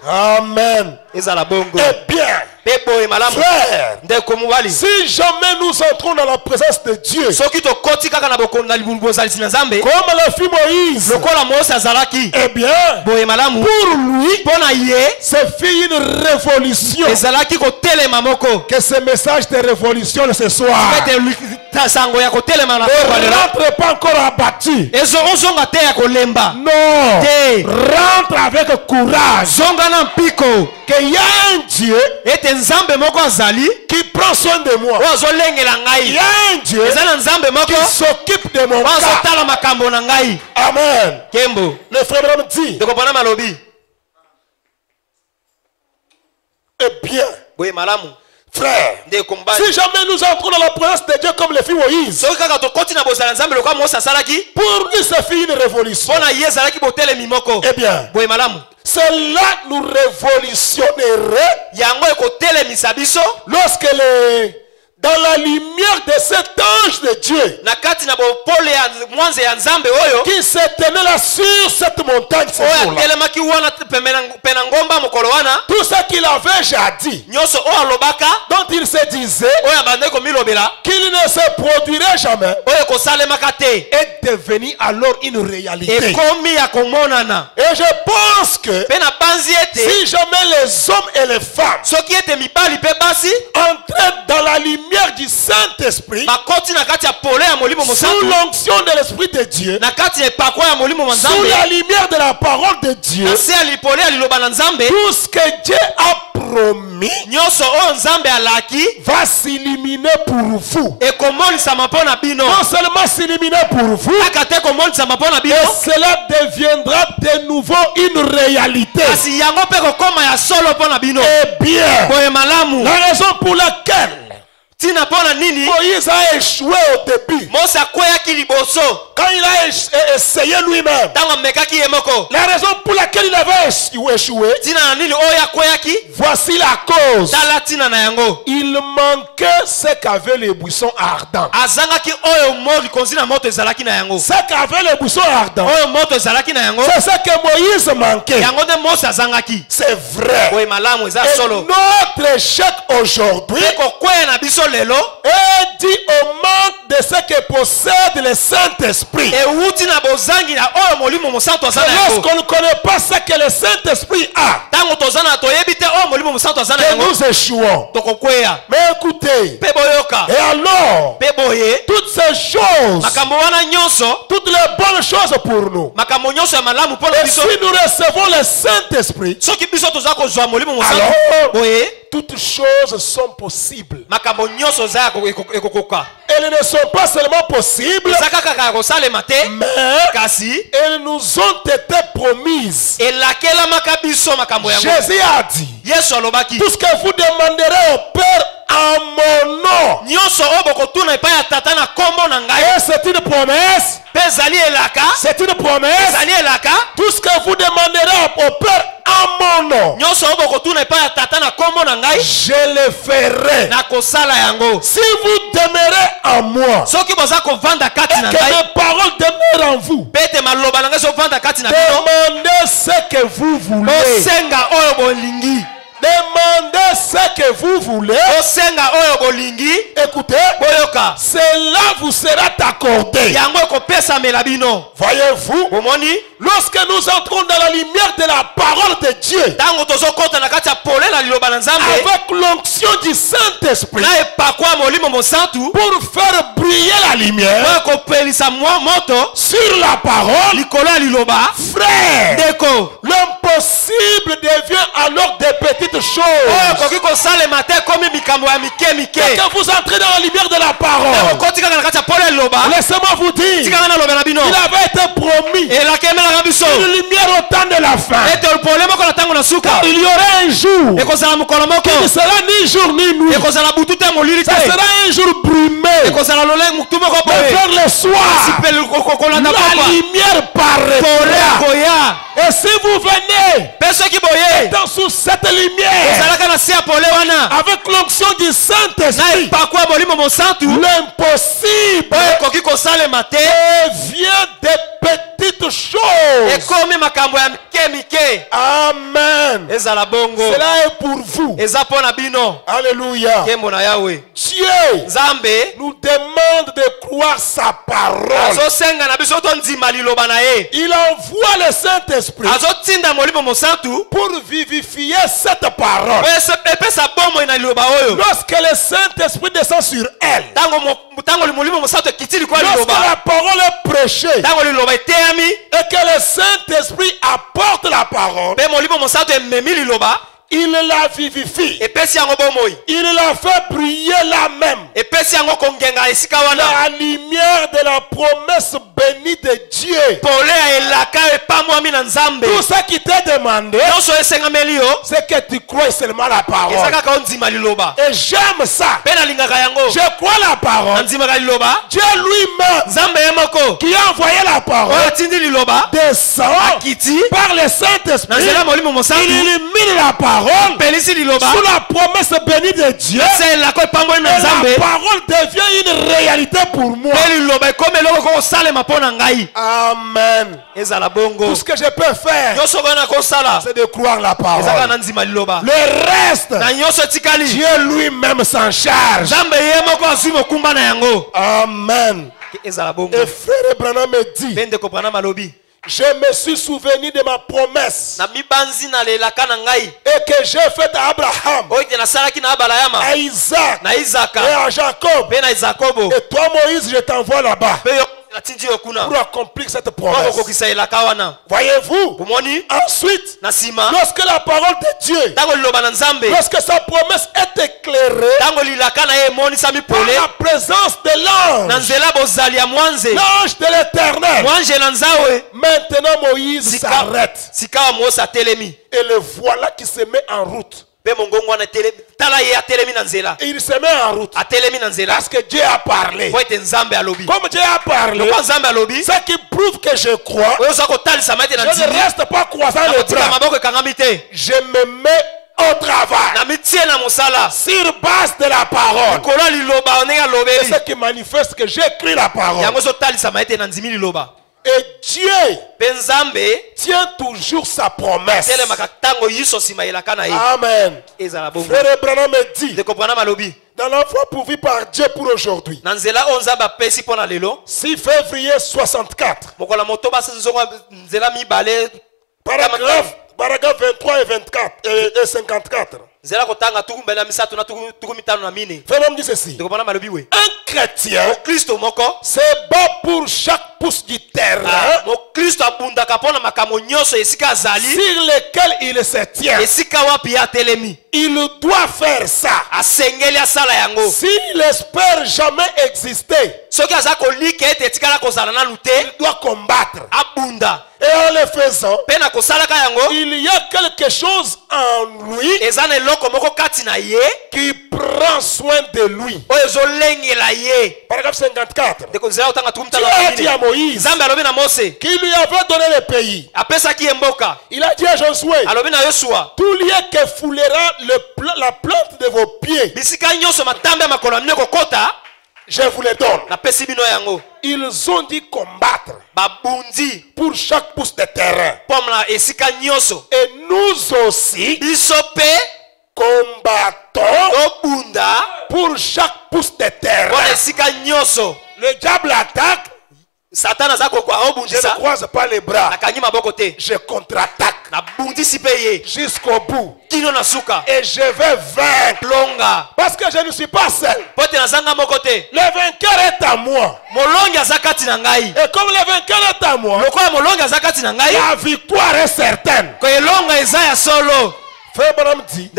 Amen. Eh bien, frère, si jamais nous entrons dans la présence de Dieu, comme l'a fait Moïse, eh bien, pour lui, c'est fait une révolution. Que ce message de révolution ce soir ne rentre pas encore abattu. Non, rentre avec courage. Qu'il y a un Dieu qui prend soin de moi. Il y a un Dieu qui s'occupe de mon cas. Amen. Le frère me dit, eh bien, frère, si jamais nous entrons dans la présence de Dieu comme le fit Moïse, pour lui ça fait une révolution. Eh bien, cela nous révolutionnerait lorsque dans la lumière de cet ange de Dieu qui se tenait là sur cette montagne ce jour-là, tout ce qu'il avait jadis, dont il se disait qu'il ne se produirait jamais, est devenu alors une réalité. Et je pense que si jamais les hommes et les femmes entraient dans la lumière du Saint-Esprit, sous l'onction de l'Esprit de Dieu, sous la lumière de la parole de Dieu, tout ce que Dieu a promis va s'illuminer pour vous. Non seulement s'illuminer pour vous, et cela deviendra de nouveau une réalité. Eh bien, la raison pour laquelle Moïse a échoué au début. Quand il a essayé lui-même. La raison pour laquelle il avait échoué. Voici la cause. Il manquait ce qu'avaient les buissons ardents. Ce qu'avaient les buissons ardents. C'est ce que Moïse manquait. C'est vrai. Et notre échec aujourd'hui est dit au manque de ce que possède le Saint-Esprit. Lorsqu'on ne connaît pas ce que le Saint-Esprit a, que nous échouons. Mais écoutez, et alors, toutes ces choses, toutes les bonnes choses pour nous, et si nous recevons le Saint-Esprit, alors toutes choses sont possibles. Elles ne sont pas seulement possibles, mais elles nous ont été promises. Jésus a dit, tout ce que vous demanderez au Père en mon nom, et c'est une promesse. C'est une promesse. Tout ce que vous demanderez au Père en mon nom, je le ferai. Si vous demeurez en moi, et que mes paroles demeurent en vous, demandez ce que vous voulez. Demandez ce que vous voulez. Écoutez, cela vous sera accordé. Voyez-vous, lorsque nous entrons dans la lumière de la parole de Dieu, avec l'onction du Saint-Esprit, pour faire briller la lumière sur la parole, frère, l'impossible devient alors des petites choses. Dès que vous entrez dans la lumière de la parole, laissez-moi vous dire, il avait été promis une lumière au temps de la fin. Il y aura un jour qui ne sera ni jour ni nuit. Ça sera un jour brumé. Mais vers le soir, la lumière paraîtra. Et si vous venez étant sous cette lumière, avec l'onction du Saint-Esprit, l'impossible devient des petites choses. Amen. Cela est pour vous. Alléluia. Dieu nous demande de croire sa parole. Il envoie le Saint-Esprit pour vivifier cette parole. Lorsque le Saint-Esprit descend sur elle, lorsque la parole est prêchée et que le Saint-Esprit apporte la parole, il la vivifie. Il la fait briller là même. La lumière de la promesse bénie de Dieu. Tout ce qui t'est demandé, c'est que tu crois seulement la parole. Et j'aime ça. Je crois la parole. Dieu lui-même qui a envoyé la parole descend par le Saint-Esprit. Il illumine la parole sous la promesse bénie de Dieu. Et la parole devient une réalité pour moi. Amen. Tout ce que je peux faire, c'est de croire la parole. Le reste, Dieu lui-même s'en charge. Amen. Et frère Branham me dit, je me suis souvenu de ma promesse et que j'ai fait à Abraham, à Isaac et à Jacob. Et toi Moïse, je t'envoie là-bas pour accomplir cette promesse. Voyez-vous, ensuite, lorsque la parole de Dieu, lorsque sa promesse est éclairée par la présence de l'ange, l'ange de l'Éternel, maintenant Moïse s'arrête et le voilà qui se met en route. Il se met en route. Parce que Dieu a parlé. Comme Dieu a parlé, ce qui prouve que je crois, je ne reste pas croisant les bras. Je me mets au travail sur base de la parole. C'est ce qui manifeste que j'écris la parole. Et Dieu tient toujours sa promesse. Amen. Frère Branham me dit, dans la foi pourvue par Dieu pour aujourd'hui, 6 février 64, paragraphe 23 et 24 et 54. Frère dit ceci. Un chrétien se bat pour chaque pouce du terrain sur lequel il se tient. Il doit faire ça. S'il espère jamais exister, il doit combattre. Et en le faisant, il y a quelque chose en lui qui prend soin de lui. Paragraphe 54. Dieu a dit à Moïse qu'il lui avait donné le pays. Il a dit à Josué, tout lieu que foulera la plante de vos pieds, je vous les donne. Ils ont dit combattre pour chaque pouce de terrain. Et nous aussi combattons pour chaque pouce de terrain. Le diable attaque. Je ne croise pas les bras. Je contre-attaque jusqu'au bout. Et je vais vaincre. Parce que je ne suis pas seul. Le vainqueur est à moi. Et comme le vainqueur est à moi, la victoire est certaine. Frère Branham dit,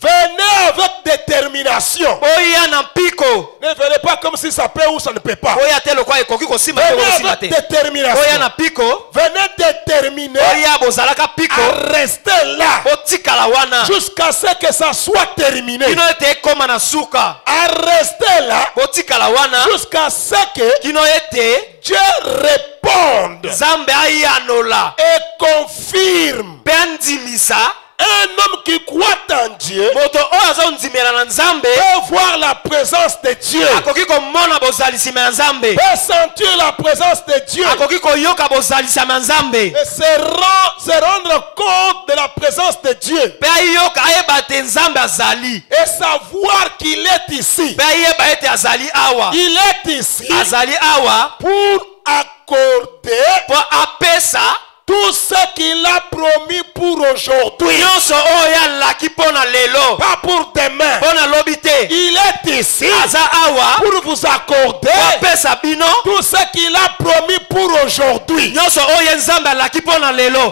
venez avec détermination. Ne venez pas comme si ça peut ou ça ne peut pas. Venez avec détermination. Venez déterminer à rester là jusqu'à ce que ça soit terminé. À rester là jusqu'à ce que Dieu réponde et confirme. Un homme qui croit en Dieu peut voir la présence de Dieu, peut sentir la présence de Dieu et se rendre compte de la présence de Dieu et savoir qu'il est ici. Il est ici pour accorder tout ce qu'il a promis pour aujourd'hui. Pas pour demain. Il est ici pour vous accorder tout ce qu'il a promis pour aujourd'hui.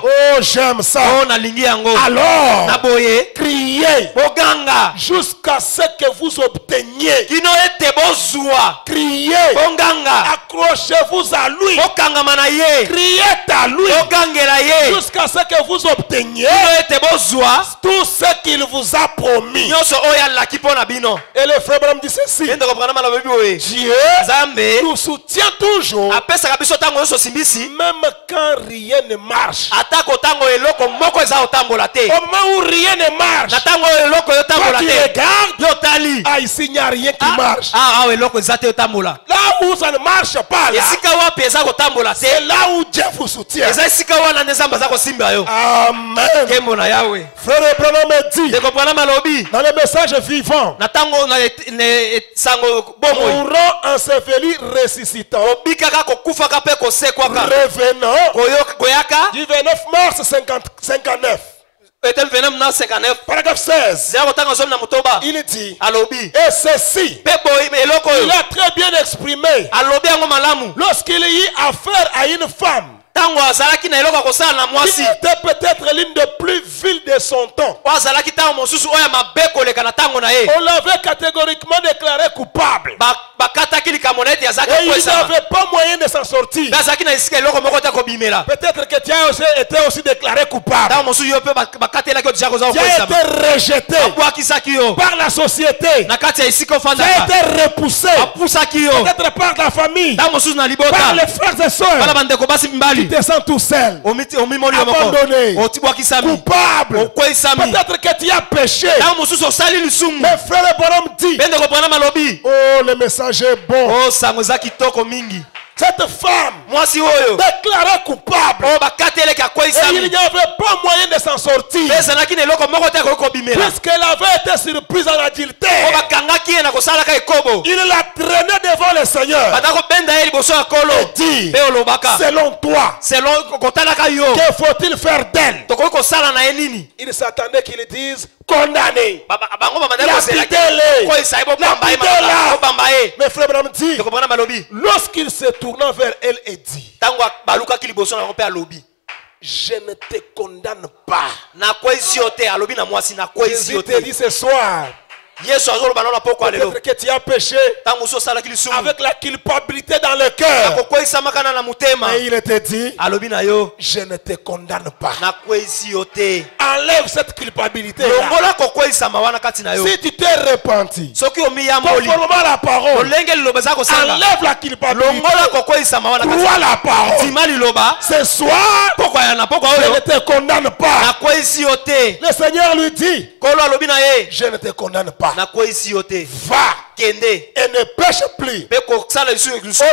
Oh, j'aime ça. Alors, criez jusqu'à ce que vous obteniez. Criez. Accrochez-vous à lui. Criez à lui. Jusqu'à ce que vous obteniez tout ce qu'il vous a promis. Et le frère Branham dit ceci: Dieu nous soutient toujours, même quand rien ne marche. Au moment où rien ne marche, quand tu regardes, ah, ici il n'y a rien qui marche. Là où ça ne marche pas, c'est là où Dieu vous soutient. Amen. Frère Branham dit dans le message vivant, mourant, enseveli, ressuscitant, revenant du 29 mars 59. Paragraphe 16. Il dit, et ceci, il a très bien exprimé lorsqu'il y a affaire à une femme Il était peut-être l'une des plus viles de son temps. On l'avait catégoriquement déclaré coupable. Et il n'avait pas moyen de s'en sortir. Peut-être que tu as été aussi déclaré coupable. Tu as été rejeté par la société. Tu as été repoussé peut-être par la famille, par les frères et sœurs. Tu te sens tout seul, abandonné, coupable. Peut-être que tu as péché. Mais frère Branham dit, oh, le message est bon. Cette femme déclarée coupable, et il n'y avait pas moyen de s'en sortir, puisqu'elle avait été surprise en adultère. Il l'a traînée devant le Seigneur et dit, selon toi, que faut-il faire d'elle? Il s'attendait qu'ils disent condamné. Mais frère Branham dit, lorsqu'il se tourna vers elle et dit, je ne te condamne pas. Jésus te dit ce soir, peut-être que tu as péché avec la culpabilité dans le cœur. Et il te dit, je ne te condamne pas. Enlève cette culpabilité là. Si tu t'es repenti conformément à la parole, enlève la culpabilité, crois la parole. Ce soir, je ne te condamne pas. Le Seigneur lui dit, je ne te condamne pas. Va et ne pêche plus. Au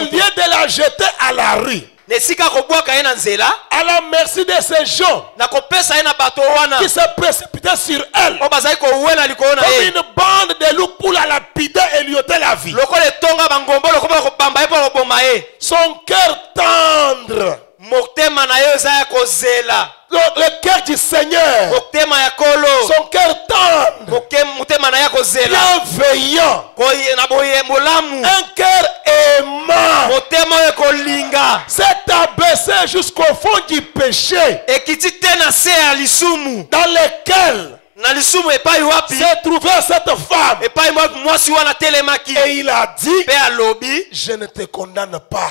lieu de la jeter à la rue, à la merci de ces gens qui se précipitaient sur elle, comme une bande de loups pour la lapider et lui ôter la vie. Son cœur tendre, le cœur du Seigneur, son cœur tendre, bienveillant, un cœur aimant, s'est abaissé jusqu'au fond du péché dans lequel s'est trouvée cette femme. Et il a dit, je ne te condamne pas.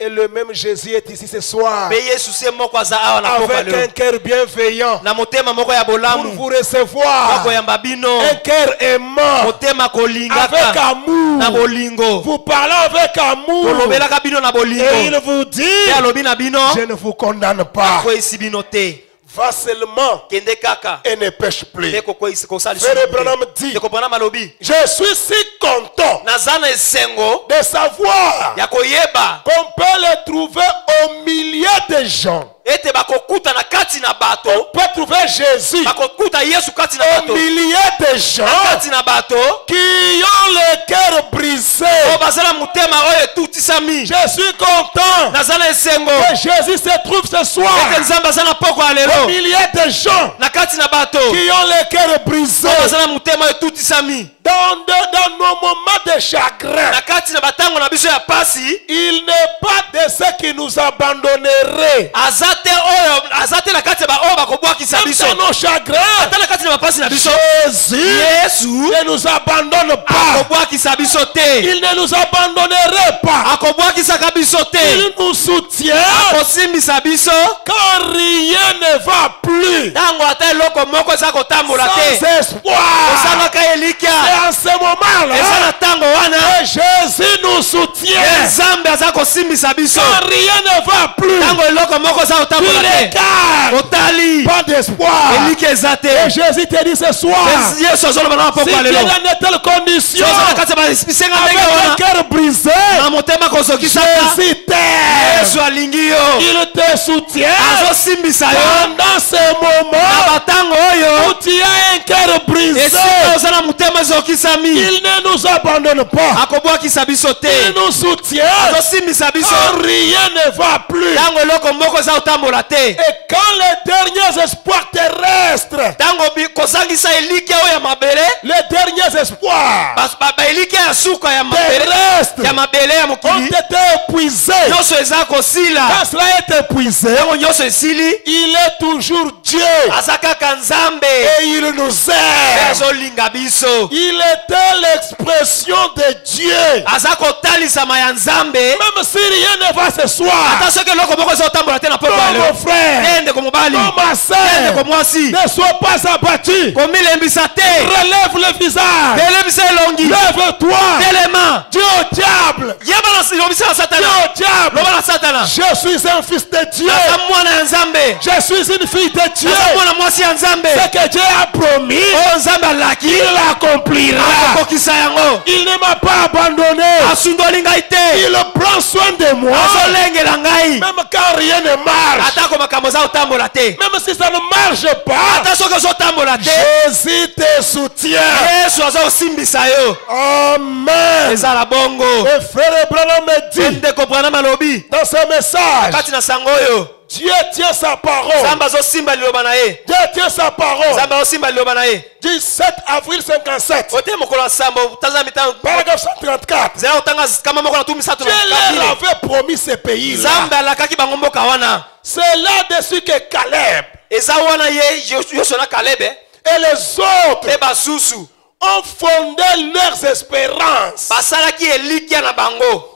Et le même Jésus est ici ce soir avec un cœur bienveillant pour vous recevoir, un cœur aimant avec amour, vous parlez avec amour, et il vous dit, je ne vous condamne pas. Va seulement et ne pêche plus. Frère Branham dit, je suis si content de savoir qu'on peut le trouver au milieu des gens. On peut trouver Jésus au milieu des gens qui ont le cœur brisé. Je suis content que Jésus se trouve ce soir au milieu des gens qui ont le cœur brisé. Dans nos moments de chagrin, il n'est pas de ceux qui nous abandonneraient. Dans nos chagrins, Jésus ne nous abandonne pas. Il ne nous abandonnerait pas. Il nous soutient quand rien ne va plus. Sans espoir. Et en ce moment-là, Jésus nous soutient. Quand rien ne va plus, il regarde, pas d'espoir. Et Jésus te dit ce soir, si tu es dans de telles conditions, avec un cœur brisé, Jésus t'aime. Il te soutient pendant ce moment où tu as un cœur brisé. Il ne nous abandonne pas. Il nous soutient quand rien ne va plus. Et quand les derniers espoirs terrestres, les derniers espoirs terrestres ont été épuisés. Quand cela est épuisé, il est toujours Dieu. Et il nous aime. Il était l'expression de Dieu. Même si rien ne va ce soir, mon frère, ma sœur, ne sois pas abattu. Relève le visage. Lève-toi. Dieu au diable. Je suis un fils de Dieu. Je suis une fille de Dieu. Ce que Dieu a promis, il l'accomplira. Il ne m'a pas abandonné. Il prend soin de moi. Même quand rien ne marche. Même si ça ne marche pas, Jésus te soutient. Amen. Et frère Branham me dit dans ce message, Dieu tient sa parole. Dieu tient sa parole. 17 avril 57. Paragraphe 134. Dieu leur avait promis ce pays-là. C'est là-dessus que Caleb et les autres ont fondé leurs espérances.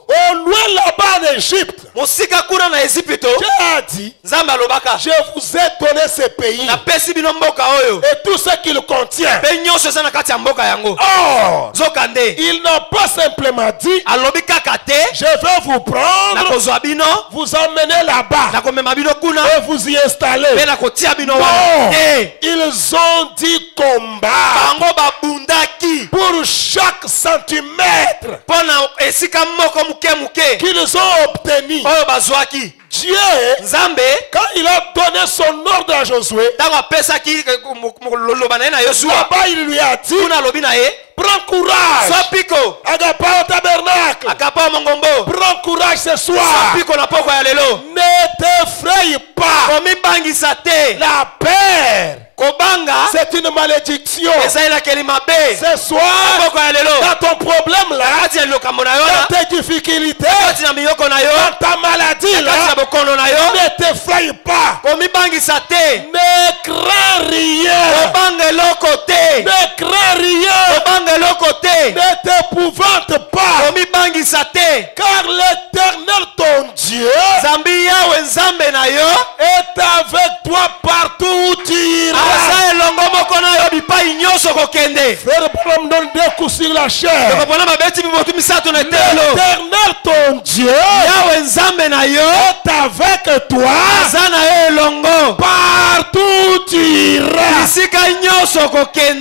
Au loin là-bas en Égypte, Dieu a dit, je vous ai donné ce pays et tout ce qu'il contient. Or, il n'a pas simplement dit, je vais vous prendre, vous emmener là-bas et vous y installer. Non, ils ont dit combat pour chaque centimètre qu'ils ont obtenu. Dieu, quand il a donné son ordre à Josué, là-bas il lui a dit, prends courage, agape au tabernacle, prends courage ce soir, ne t'effraie pas, la peur c'est une malédiction. Ce soir, dans ton problème là, dans tes difficultés, dans ta maladie là, ne t'effraie pas. Ne crains rien. Ne crains rien. Ne t'épouvante pas. Car l'Éternel ton Dieu est avec toi partout où tu iras. Frère Branham donne des coups sur la chair. L'Éternel ton Dieu est avec toi partout où tu iras.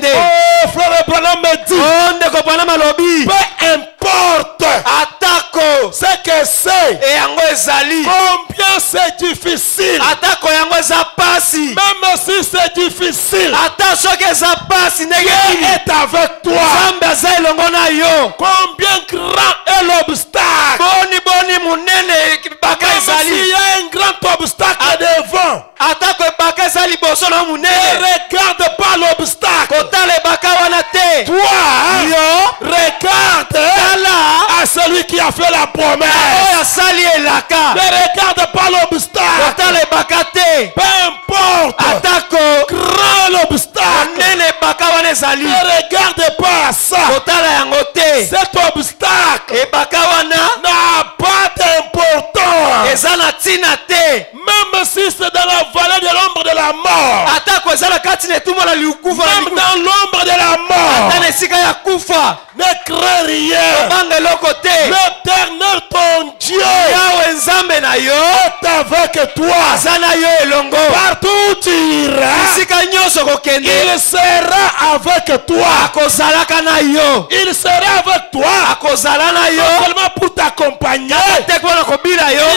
Oh, frère Branham me dit, peu importe ce que c'est, combien c'est difficile, même si c'est difficile, Dieu est avec toi. Combien grand est l'obstacle, même s'il y a un grand obstacle devant, ne regarde pas l'obstacle. Toi, regarde à celui qui a fait la promesse. Ne regarde pas l'obstacle. Peu importe grand l'obstacle, ne regarde pas ça. Cet obstacle n'a pas d'importance. Même si c'est dans la vallée de l'ombre de la mort, même dans l'ombre de la mort, ne crains rien. L'Éternel ton Dieu est avec toi. Partout où tu iras, il sera avec toi. Il sera avec toi non seulement pour t'accompagner,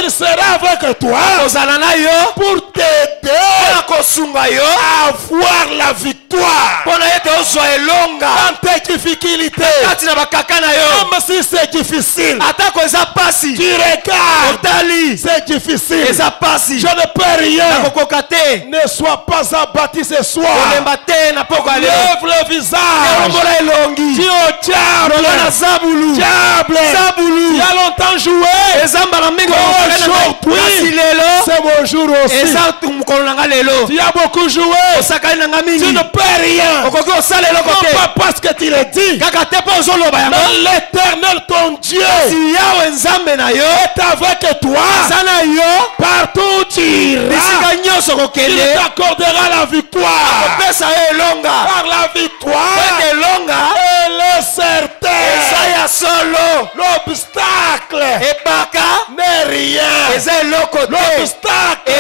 il sera avec toi pour t'aider à avoir la victoire dans tes difficultés. Même si c'est difficile, tu regardes, c'est difficile, je ne peux rien. Ne sois pas abattu ce soir. Lève le visage. Dis au diable. Diable. Il y a longtemps joué. Aujourd'hui, c'est mon jour aussi. Tu as beaucoup joué. Tu ne peux rien. Non pas parce que tu le dis. Mais l'Éternel ton Dieu est avec toi. Partout tu iras. Il t'accordera la victoire. Par la victoire, elle est certaine. L'obstacle n'est rien. L'obstacle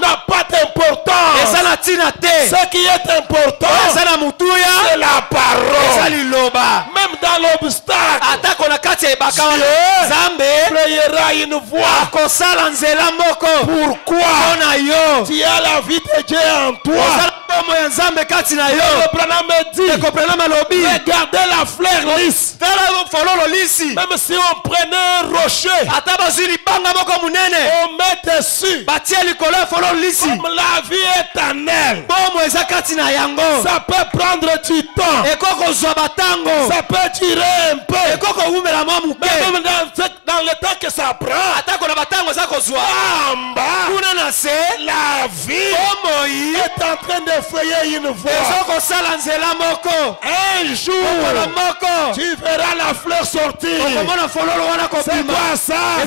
n'a pas d'importance. Ce qui est important, c'est la parole. Même dans l'obstacle, Dieu créera une voie. Pourquoi? Tu as la vie de Dieu en toi. Le Branham me dit, regardez la fleur lisse. Même si on prenait un rocher, on met dessus, comme la vie est en elle, ça peut prendre du temps, ça peut durer un peu, même dans le temps que ça prend, en bas, la vie est en train de feuiller une voie. Un jour, tu verras la fleur sortir. C'est quoi ça? La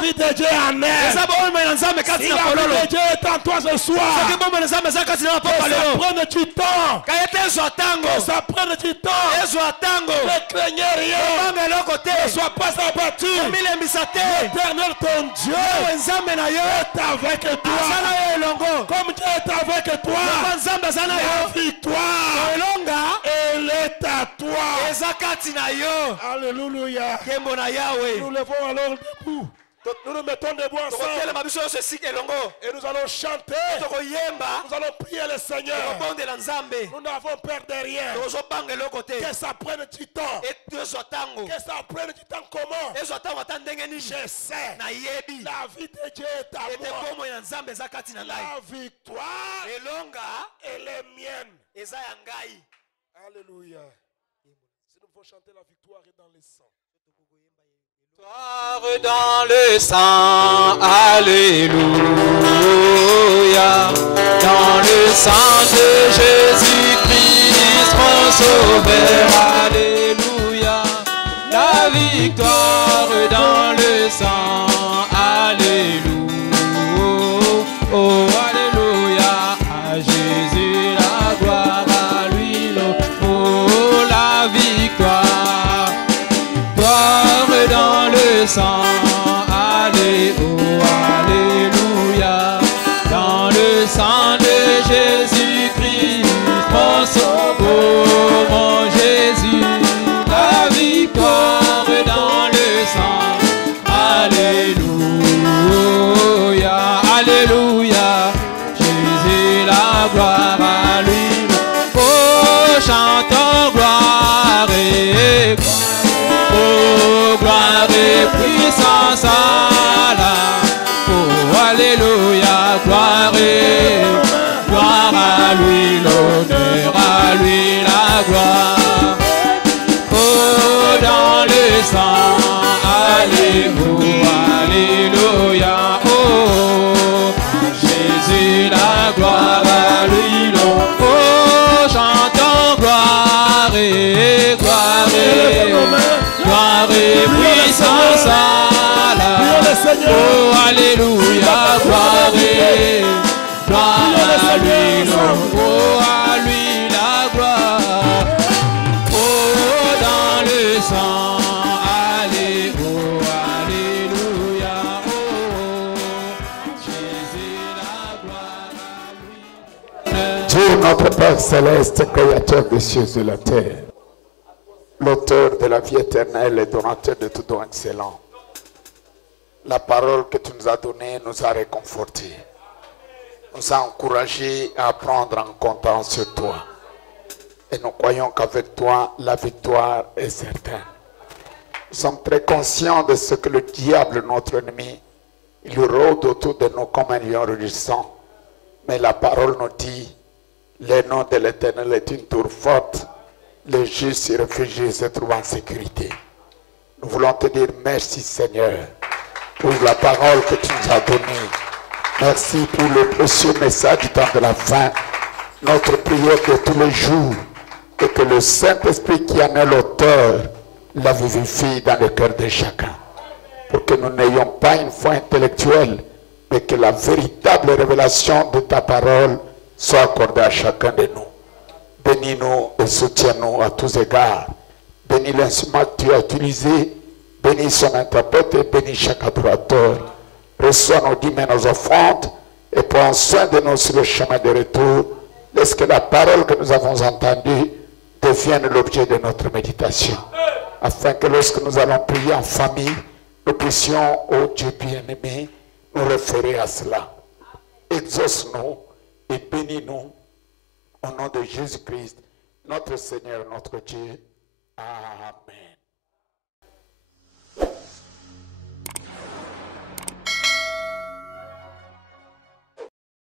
vie de Dieu en elle. Si la vie de Dieu est en toi ce soir, que ça prenne du temps. Que ça prenne du temps. Ne craignez rien. Ne sois pas abattu. L'Éternel ton Dieu est avec toi. Comme Dieu est avec toi, la victoire, elle est à toi. Alléluia. Nous levons alors debout. Nous nous mettons debout ensemble. Et nous allons chanter. Nous allons prier le Seigneur. Nous n'avons peur de rien. Que ça prenne du temps. Que ça prenne du temps comment? Je sais. La vie de Dieu est à moi. La victoire, elle est mienne. Alléluia. Si nous pouvons chanter, la victoire est dans le sang. Dans le sang, alléluia, dans le sang de Jésus-Christ, mon sauveur, alléluia, la victoire dans le sang, alléluia, oh alléluia, à Jésus la gloire, à lui l'eau, oh la victoire, dans le sang, alléluia, dans le sang de Jésus-Christ, mon sauveur, mon Jésus, la victoire dans le sang, alléluia, alléluia, Jésus la gloire à lui, oh chantons gloire et puissance à la, oh alléluia, gloire à lui, l'honneur à lui, la gloire, oh dans le sang, alléluia, oh Jésus, la gloire à lui, oh chantons gloire et puissance à la, oh alléluia, gloire à lui, oh à lui la gloire, oh dans le sang, alléluia, oh Jésus la gloire à lui. Dieu notre Père céleste, créateur des cieux et de la terre, l'auteur de la vie éternelle et donateur de tout don excellent. La parole que tu nous as donnée nous a réconfortés, nous a encouragés à prendre en compte sur toi. Et nous croyons qu'avec toi, la victoire est certaine. Nous sommes très conscients de ce que le diable, notre ennemi, il rôde autour de nous comme un lion rugissant. Mais la parole nous dit, Le nom de l'Éternel est une tour forte. Les justes s'y réfugient, se trouvent en sécurité. Nous voulons te dire merci Seigneur pour la parole que tu nous as donnée. Merci pour le précieux message du temps de la fin. Notre prière de tous les jours et que le Saint-Esprit qui en est l'auteur la vivifie dans le cœur de chacun. Pour que nous n'ayons pas une foi intellectuelle, mais que la véritable révélation de ta parole soit accordée à chacun de nous. Bénis-nous et soutiens-nous à tous égards. Bénis l'instrument que tu as utilisé. Bénis son interprète et bénis chaque adorateur. Reçois nos dîmes et nos offrandes et prends soin de nous sur le chemin de retour. Laisse que la parole que nous avons entendue devienne l'objet de notre méditation. Afin que lorsque nous allons prier en famille, nous puissions, ô Dieu bien-aimé, nous référer à cela. Exauce-nous et bénis-nous au nom de Jésus-Christ, notre Seigneur, notre Dieu. Amen.